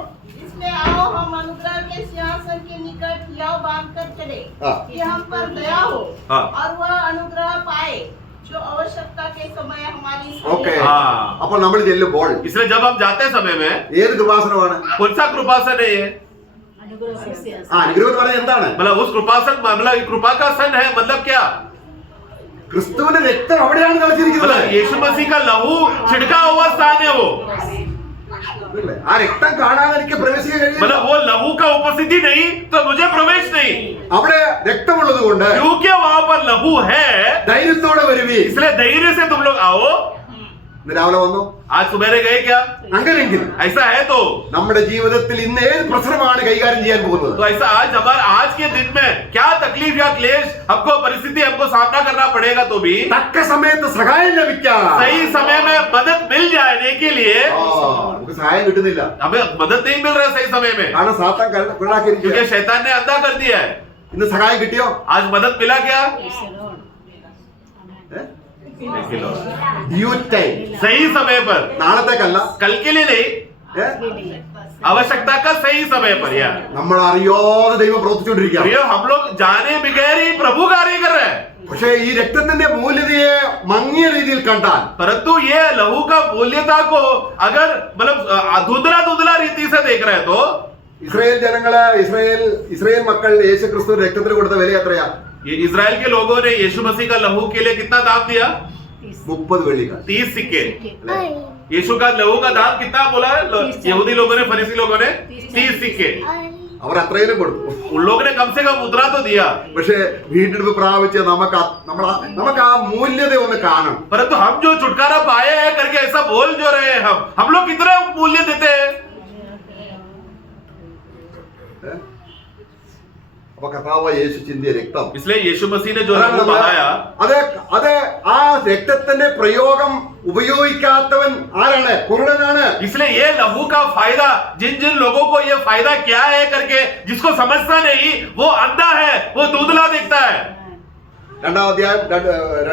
इसलिए आओ हम अनुग्रह के सिंहासन के निकट हियाव बांधकर चले हाँ। कि हम पर दया हो हाँ। और वह अनुग्रह पाए जो आवश्यकता के समय हमारी ഓക്കെ. हाँ। അപ്പോൾ നമ്മൾ ചെല്ലുമ്പോൾ इसलिए जब हम जाते समय में ഏത് കൃപാസനമാണ്? कौन सा कृपासन है ये? अनुग्रह से അനുഗ്രഹം എന്ന് പറഞ്ഞാൽ എന്താണ്? मतलब उस कृपासन मतलब कृपा का सन है, मतलब क्या? ക്രിസ്തുവിന്റെ രക്തം അവിടെയാണ് കളിച്ചിരിക്കുന്നത്. मतलब यीशु मसीह का लहू छिड़का हुआ स्थान है वो। ആ രക്തം കാണാതെ എനിക്ക് പ്രവേശിക്കാൻ കഴിയില്ല. मतलब वो लहू का उपस्थिति नहीं तो मुझे प्रवेश नहीं, അവിടെ രക്തമുള്ളത് കൊണ്ട് क्योंकि वहां पर लहू है। ധൈര്യത്തോടെ വരുവി. इसलिए धैर्य से तुम लोग आओ। ഇന്ന് രാവിലെ വന്നു. आज सुबह गए क्या? അങ്ങനെയെങ്കിൽ ऐसा है तो നമ്മുടെ ജീവിതത്തിൽ ഇന്ന് ഏത് പ്രശ്നമാണ് കൈകാര്യം ചെയ്യാൻ പോകുന്നത്? ऐसा आज के दिन में क्या तकलीफ या क्लेश हमको परिस्थिति हमको सामना करना पड़ेगा तो भी തക്ക സമയത്ത് സഹായം ലഭിക്കാൻ सही समय में मदद मिल जाने के लिए നമുക്ക് സഹായം കിട്ടുന്നില്ല. हमें मदद नहीं मिल रहा है सही समय में, കാരണം സാത്താൻ കുഴലാക്കിയിരിക്കുക. क्योंकि शैतान ने अंधा कर दिया है। ഇന്ന് സഹായം കിട്ടിയോ? आज मदद मिला क्या? Due time. सही समय पर, നാളത്തേക്കല്ല. कल के लिए नहीं, ഏ? आवश्यकता का सही समय पर। यार നമ്മൾ അറിയാതെ ദൈവം പ്രവർത്തിച്ചുകൊണ്ടിരിക്കുക. प्रियो, हम लोग जाने बगैर ही प्रभु कार्य कर रहे हैं। പക്ഷേ ഈ രക്തത്തിന്റെ മൂല്യതയെ മങ്ങിയ രീതിയിൽ കണ്ടാൽ परंतु ये लहू का मूल्यता को अगर मतलब धुंधला रीति से देख रहे हैं तो ഇസ്രായേൽ ജനങ്ങള് ഇസ്രായേൽ മക്കൾ യേശു ക്രിസ്തു രക്തത്തിന് കൊടുത്ത വില എത്രയാ? ये इजराइल के लोगों ने यीशु मसीह का लहू के लिए कितना दाम दिया? 30 വെള്ളിക്കാശ്. 30 सिक्के। यीशु का लहू का दाम कितना बोला है? यहूदी लोगों ने, फरीसी लोगों ने 30 सिक्के। അവർ അത്രയും കൊടുത്തു. उन लोगों ने कम से कम उतरा तो दिया, പക്ഷേ വീണ്ടെടുപ്പ് പ്രാപിച്ച നമുക്ക് ആ മൂല്യത ഒന്ന് കാണണം. परंतु हम जो छुटकारा पाए हैं करके ऐसा बोल जो रहे हैं, हम लोग कितना मूल्य देते हैं? അപ്പൊ കർത്താവ് യേശു ചിന്തിയ രക്തം, इसलिए यीशु मसीह ने जो लहू बहाया, അത് ആ രക്തത്തിന്റെ പ്രയോഗം ഉപയോഗിക്കാത്തവൻ ആരാണ്? കുരുടനാണ്. इसलिए ये लहू का फायदा जिन जिन लोगों को ये फायदा क्या है करके जिसको समझता नहीं वो अंधा है, वो धुंधला दिखता है। 2 അധ്യായം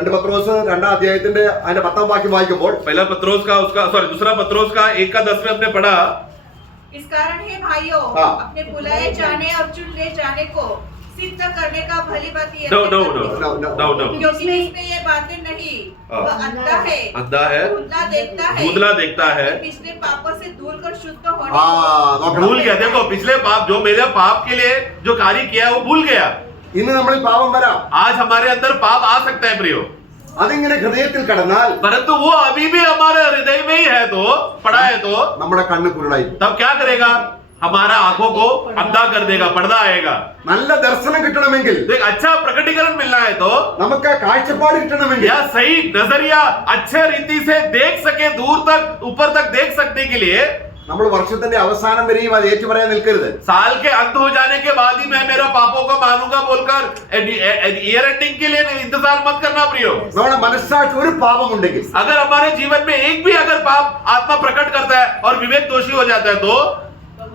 2 പത്രോസ് 2 അധ്യായത്തിന്റെ അതിന്റെ 10-ാം വാക്യം വായിക്കുമ്പോൾ पहला पत्रोस का दूसरा पत्रोस का 1 का 10 में हमने पढ़ा, इस कारण हे भाइयों, हाँ। अपने बुलाए जाने और चुन ले जाने को सिद्ध करने का भली बात ये No, no, करती no, है। no, no. क्योंकि इसमें ये बातें नहीं, हाँ। वह अंधा है, अंधा है, धुंधला देखता है, धुंधला देखता है, पिछले पापों से धूल कर शुद्ध होने ആ നോക്കണം भूल गया। देखो पिछले पाप जो मेरे पाप के लिए जो कार्य किया है वो भूल गया। ഇന്ന് നമ്മൾ പാപം വരാം आज हमारे अंदर पाप आ सकता है प्रियो, അതിങ്ങനെ ഹൃദയത്തിൽ കടന്നാൽ परंतु वो अभी भी हमारे हृदय में ही है तो पड़ा है तो നമ്മുടെ കണ്ണ് കുരുടായി तब क्या करेगा? हमारा आंखों को अंधा कर देगा, पर्दा आएगा। നല്ല ദർശനം കിട്ടണമെങ്കിൽ तो एक अच्छा प्रकटीकरण मिलना है तो നമുക്ക് കാഴ്ചപ്പാട് കിട്ടണമെങ്കിൽ या सही नजरिया अच्छे रीति से देख सके, दूर तक ऊपर तक देख सकने के लिए നമ്മൾ വർഷത്തിന്റെ അവസാനം വരെയും അത് ഏറ്റുപറയാൻ നിൽക്കരുത് साल के अंत हो जाने के बाद ही मैं मेरा पापों को मानूंगा बोलकर ईयर एंडिंग के लिए इंतजार मत करना प्रियो। നമ്മുടെ മനസ്സാക്ഷി ഒരു പാപമുണ്ടെങ്കിൽ अगर हमारे जीवन में एक भी अगर पाप आत्मा प्रकट करता है और विवेक दोषी हो जाता है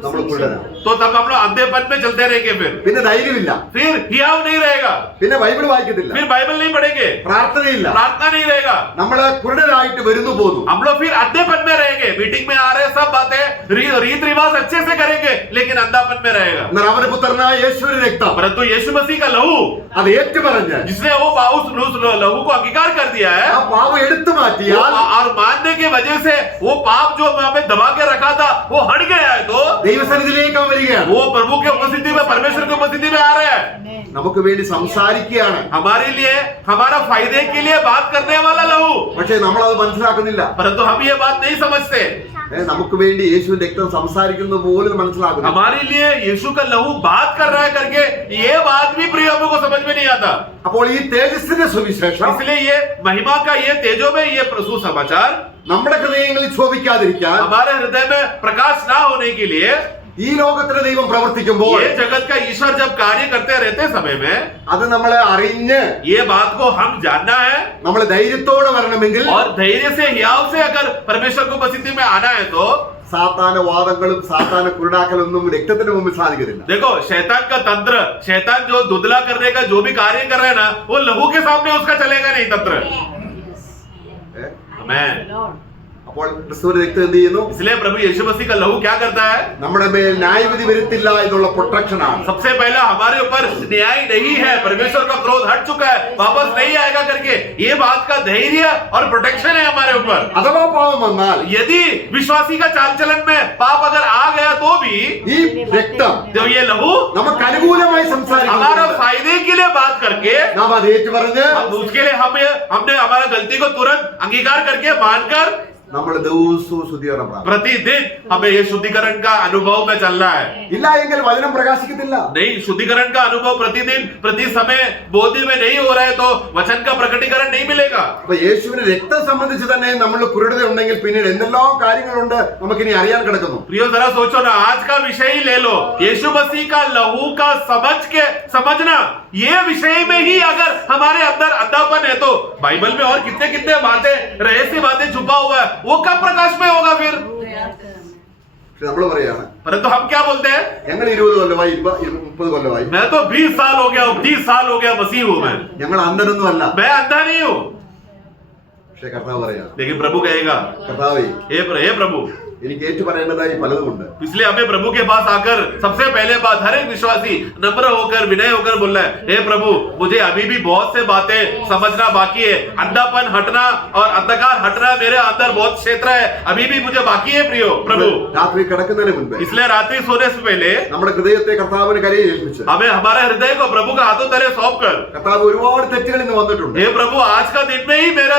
നമ്മൾ കുരുടനാണ് तो तब हम लोग अंधेपन में चलते रहेंगे, പിന്നെ ധൈര്യമില്ല फिर हियाव नहीं रहेगा, പിന്നെ ബൈബിൾ വായിക്കത്തില്ല फिर बाइबल नहीं पढ़ेंगे, പ്രാർത്ഥനയില്ല प्रार्थना नहीं रहेगा, നമ്മള് കുരുടനായിട്ട് വരുന്നു പോന്നു हम लोग फिर अंधेपन में रहेंगे। मीटिंग में आ रहे सब बातें रीत रिवाज अच्छे से करेंगे लेकिन अंधापन में रहेगा। എന്നാൽ അവന്റെ പുത്രനായ യേശുവിന്റെ രക്തം परंतु यीशु मसीह का लहू അത് ഏറ്റുപറഞ്ഞ് जिसने वो उस लहू को अंगीकार कर दिया है ആ പാപം എടുത്തു മാറ്റിയാൽ और मानने की वजह से वो पाप जो वहां पे दबा के रखा था वो हट गया है तो ദൈവസന്നിധിയിലേക്ക് അവൻ വരികയാണ് वो प्रभु के उपस्थिति में, परमेश्वर की उपस्थिति में आ रहे हैं। നമുക്ക് വേണ്ടി സംസാരിക്കുകയാണ് हमारे लिए, हमारा फायदे के लिए बात करने वाला लहू, പക്ഷേ നമ്മൾ അത് മനസ്സിലാക്കുന്നില്ല परंतु हम ये बात नहीं समझते। നമുക്ക് വേണ്ടി യേശുവിന്റെ രക്തം സംസാരിക്കുന്നത് പോലും മനസ്സിലാക്കുന്നു हमारे लिए यीशु का लहू बात कर रहा है करके ये बात भी प्रिय हमको समझ में नहीं आता। അപ്പോൾ ഈ തേജസ്സിന്റെ സുവിശേഷം इसलिए ये महिमा का ये तेजो में ये प्रसूत समाचार നമ്മുടെ ഹൃദയങ്ങളിൽ ശോഭിക്കാതിരിക്കാൻ हमारे हृदय में प्रकाश ना होने के लिए ഈ ലോകത്തിലെ ദൈവം പ്രവർത്തിക്കുമ്പോൾ ये जगत का ईश्वर जब कार्य करते रहते समय में അത് നമ്മളെ അറിഞ്ഞ് ये बात को हम जानना है നമ്മൾ ധൈര്യത്തോടെ വരണമെങ്കിൽ और धैर्य से हियाव से अगर परमेश्वर को उपस्थिति में आना है तो സാത്താന വാദങ്ങളും സാത്താന കുരുടാക്കലൊന്നും രക്തത്തിന് മുമ്പിൽ സാധിക്കത്തില്ല देखो शैतान का तंत्र, शैतान जो दुधला करने का जो भी कार्य कर रहे हैं ना वो लहू के सामने उसका चलेगा नहीं तंत्र। आमेन। അപ്പോൾ ക്രിസ്തുവിന്റെ രക്തം എന്ത് ചെയ്യുന്നു इसलिए प्रभु यीशु मसीह का लहू क्या करता है? നമ്മുടെ മേൽ ന്യായവിധി വരുത്തില്ല എന്നുള്ള പ്രൊട്ടക്ഷൻ ആണ് सबसे पहला हमारे ऊपर न्याय नहीं है, परमेश्वर का क्रोध हट चुका है, वापस नहीं आएगा करके ये बात का धैर्य और प्रोटेक्शन है हमारे ऊपर। അഥവാ പാപം വന്നാൽ यदि विश्वासी का चाल चलन में पाप अगर आ गया तो भी ഈ രക്തം जो ये लहू നമുക്ക് അനുകൂലമായി हमारा സംസാരിക്കുന്നു फायदे के लिए बात करके നാം അത് ഏറ്റുപറഞ്ഞ് उसके लिए हमने हमारा गलती को तुरंत अंगीकार करके मानकर നമ്മൾ ദിവസവും ശുദ്ധീകരണം പ്രാപിക്കും. प्रतिदिन हमें ये शुद्धिकरण का अनुभव में चलना है। ഇല്ല എങ്കിൽ വചനം പ്രകാശിക്കത്തില്ല नहीं, शुद्धिकरण का अनुभव प्रतिदिन प्रति समय बोधि में नहीं हो रहा है तो वचन का प्रकटीकरण नहीं मिलेगा। അപ്പൊ യേശുവിന്റെ രക്തം സംബന്ധിച്ച് തന്നെ നമ്മൾ കുരുടത ഉണ്ടെങ്കിൽ പിന്നീട് എന്തെല്ലാം കാര്യങ്ങളുണ്ട് നമുക്കിനി അറിയാൻ കിടക്കുന്നു प्रियो जरा सोचो ना, आज का विषय ही ले लो, यीशु मसीह का लहू का समझना, ये विषय में ही अगर हमारे अंदर अंधापन है तो बाइबल में और कितने कितने बातें, रहस्य बातें छुपा हुआ है, वो कब प्रकाश में होगा फिर? പക്ഷെ നമ്മൾ പറയാണ് परंतु हम क्या बोलते हैं? ഞങ്ങൾ 20 കൊല്ലമായി 30 കൊല്ലമായി मैं तो 20 साल हो गया, 30 साल हो गया मसीह हूं मैं അന്ധനൊന്നും അല്ല मैं अंधा नहीं हूं। പക്ഷെ കർത്താവ് പറയാണ് लेकिन प्रभु कहेगा, കർത്താവേ हे प्रभु, എനിക്ക് ഏറ്റു പറയേണ്ടതായി പലതുമുണ്ട് इसलिए हमें प्रभु के पास आकर सबसे पहले बात हर एक विश्वासी नम्र होकर विनय होकर बोल रहा है, हे प्रभु मुझे अभी भी बहुत से बातें समझना बाकी है, अंधापन हटना और अंधकार हटना मेरे अंदर बहुत क्षेत्र है, अभी भी मुझे बाकी है प्रियो प्रभु। രാത്രി കിടക്കുന്നതിന് മുൻപ് इसलिए रात्रि सोने से पहले നമ്മുടെ ഹൃദയത്തെ കർത്താവിന് കരയെ ഏൽപ്പിച്ച് हमें हमारे हृदय को प्रभु का हाथों तले सौंप कर, കർത്താവ് ഒരുപാട് തെറ്റുകൾ ഇന്ന് വന്നിട്ടുണ്ട് हे प्रभु आज का दिन में ही मेरा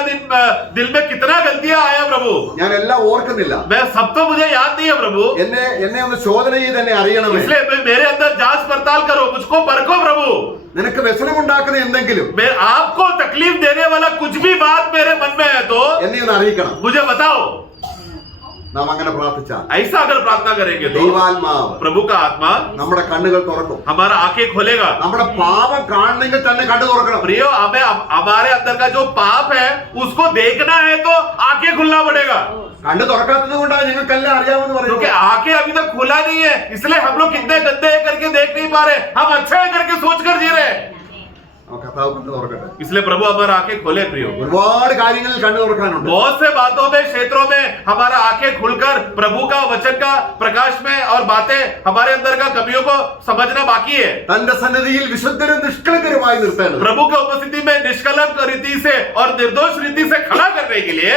दिल में कितना गलतियां आया प्रभु, ഞാൻ എല്ലാം ഓർക്കുന്നില്ല मैं सब तो मुझे याद नहीं है प्रभु, എന്നെ ഒന്ന് ശോധന ചെയ്ത് എന്നെ അറിയണമേ इसलिए मेरे अंदर जांच पड़ताल करो, मुझको परखो प्रभु, നിനക്ക് വ്യസനമുണ്ടാക്കുന്ന എന്തെങ്കിലും मैं आपको तकलीफ देने वाला कुछ भी बात मेरे मन में है तो എന്നെ ഒന്ന് അറിയിക്കണം मुझे बताओ। നാം അങ്ങനെ പ്രാർത്ഥിച്ചാൽ ऐसा अगर प्रार्थना करेंगे तो ദൈവാത്മാവ് प्रभु का आत्मा നമ്മുടെ കണ്ണുകൾ തുറക്കും हमारा आंखें खोलेगा। നമ്മുടെ പാപം കാണണമെങ്കിൽ തന്നെ കണ്ണു തുറക്കണം प्रियो, हमें हमारे अंदर का जो पाप है उसको देखना है तो आंखें खुलना पड़ेगा, കണ്ണു തുറക്കാത്തത് കൊണ്ടാണ് ഞങ്ങൾക്കെല്ലാം അറിയാമെന്ന് क्योंकि പറയുന്നത് आंखें अभी तक खुला नहीं है, इसलिए हम लोग कितने गंदे हैं करके देख नहीं पा रहे, हम अच्छे हैं करके सोच कर जी रहे हैं। നമുക്ക് കർത്താവ് കണ്ണു തുറക്കട്ടെ. इसलिए प्रभु हमारा आंखें खोले प्रियो। ഒരുപാട് കാര്യങ്ങളിൽ കണ്ണു തുറക്കാനുണ്ട്. बहुत से बातों में, क्षेत्रों में हमारा आंखें खुलकर प्रभु का वचन का प्रकाश में और बातें हमारे अंदर का कमियों को समझना बाकी है। തന്റെ സന്നിധിയിൽ വിശുദ്ധരും നിഷ്കളങ്കരുമായി നിർത്തേണ്ടത് प्रभु की उपस्थिति में निष्कलंक रीति से और निर्दोष रीति से खड़ा करने के लिए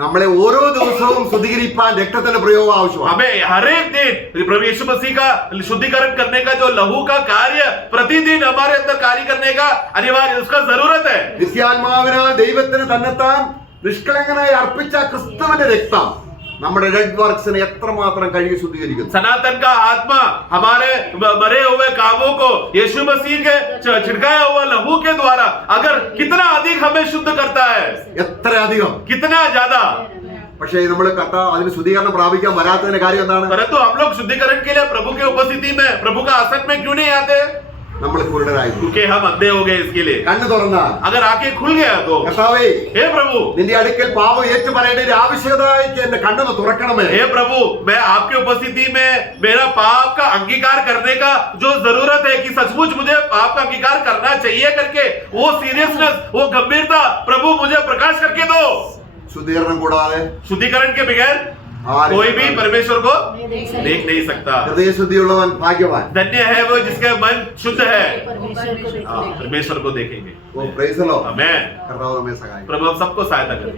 നമ്മളെ ഓരോ ദിവസവും ശുദ്ധീകരിക്കാൻ രക്തത്തിന്റെ പ്രയോഗം ആവശ്യമാണ്. हमें हर एक दिन प्रभु यीशु मसीह का शुद्धिकरण करने का जो लहू का कार्य प्रतिदिन हमारे अंदर कार्य करने का अनिवार्य उसका जरूरत है। നിത്യാത്മാവിനാൽ ദൈവത്തിന് തന്നെത്താൻ നിഷ്കളങ്കനായി അർപ്പിച്ച ക്രിസ്തുവിന്റെ രക്തം നമ്മുടെ ഡെഡ് വർക്ക്സിനെ എത്രമാത്രം കഴുകി ശുദ്ധീകരിക്കുന്നു. सनातन का आत्मा हमारे मरे हुए कामों को यीशु मसीह के छिड़काया हुआ लहू के द्वारा अगर कितना अधिक हमें शुद्ध करता है, എത്ര അധികം. कितना ज्यादा। പക്ഷേ നമ്മൾ കർത്താവ് അതിന് ശുദ്ധീകരണം പ്രാപിക്കാൻ വരാത്തതിന്റെ കാര്യം എന്താണ്? परंतु हम लोग शुद्धिकरण के लिए प्रभु के उपस्थिति में, प्रभु का आसन में क्यों नहीं आते? നമ്മൾ കുരുടരായി. क्योंकि हम अंधे हो गए इसके लिए। കണ്ണു തുറന്നാൽ अगर आंखें खुल गया तो കർത്താവേ हे प्रभु, നിന്റെ അടുക്കൽ പാപം ഏറ്റു പറയേണ്ട ഒരു ആവശ്യകതയ്ക്ക് എന്റെ കണ്ണൊന്ന് തുറക്കണമേ. हे प्रभु, मैं आपकी उपस्थिति में मेरा पाप का अंगीकार करने का जो जरूरत है कि सचमुच मुझे पाप का अंगीकार करना चाहिए करके वो सीरियसनेस, वो गंभीरता प्रभु मुझे प्रकाश करके दो। ശുദ്ധീകരണം കൂടാതെ शुद्धिकरण के बगैर आरे कोई भी परमेश्वर को नहीं देख नहीं सकता। ഹൃദയശുദ്ധിയുള്ളവൻ ഭാഗ്യവാൻ. धन्य है वो जिसका मन शुद्ध है, परमेश्वर को देखेंगे। परमेश्वर को देखेंगे। ഓ പ്രൈസ് ദി ലോർഡ്. आमेन। കർത്താവ് നമ്മെ സഹായിക്കും. प्रभु हम सबको सहायता करें।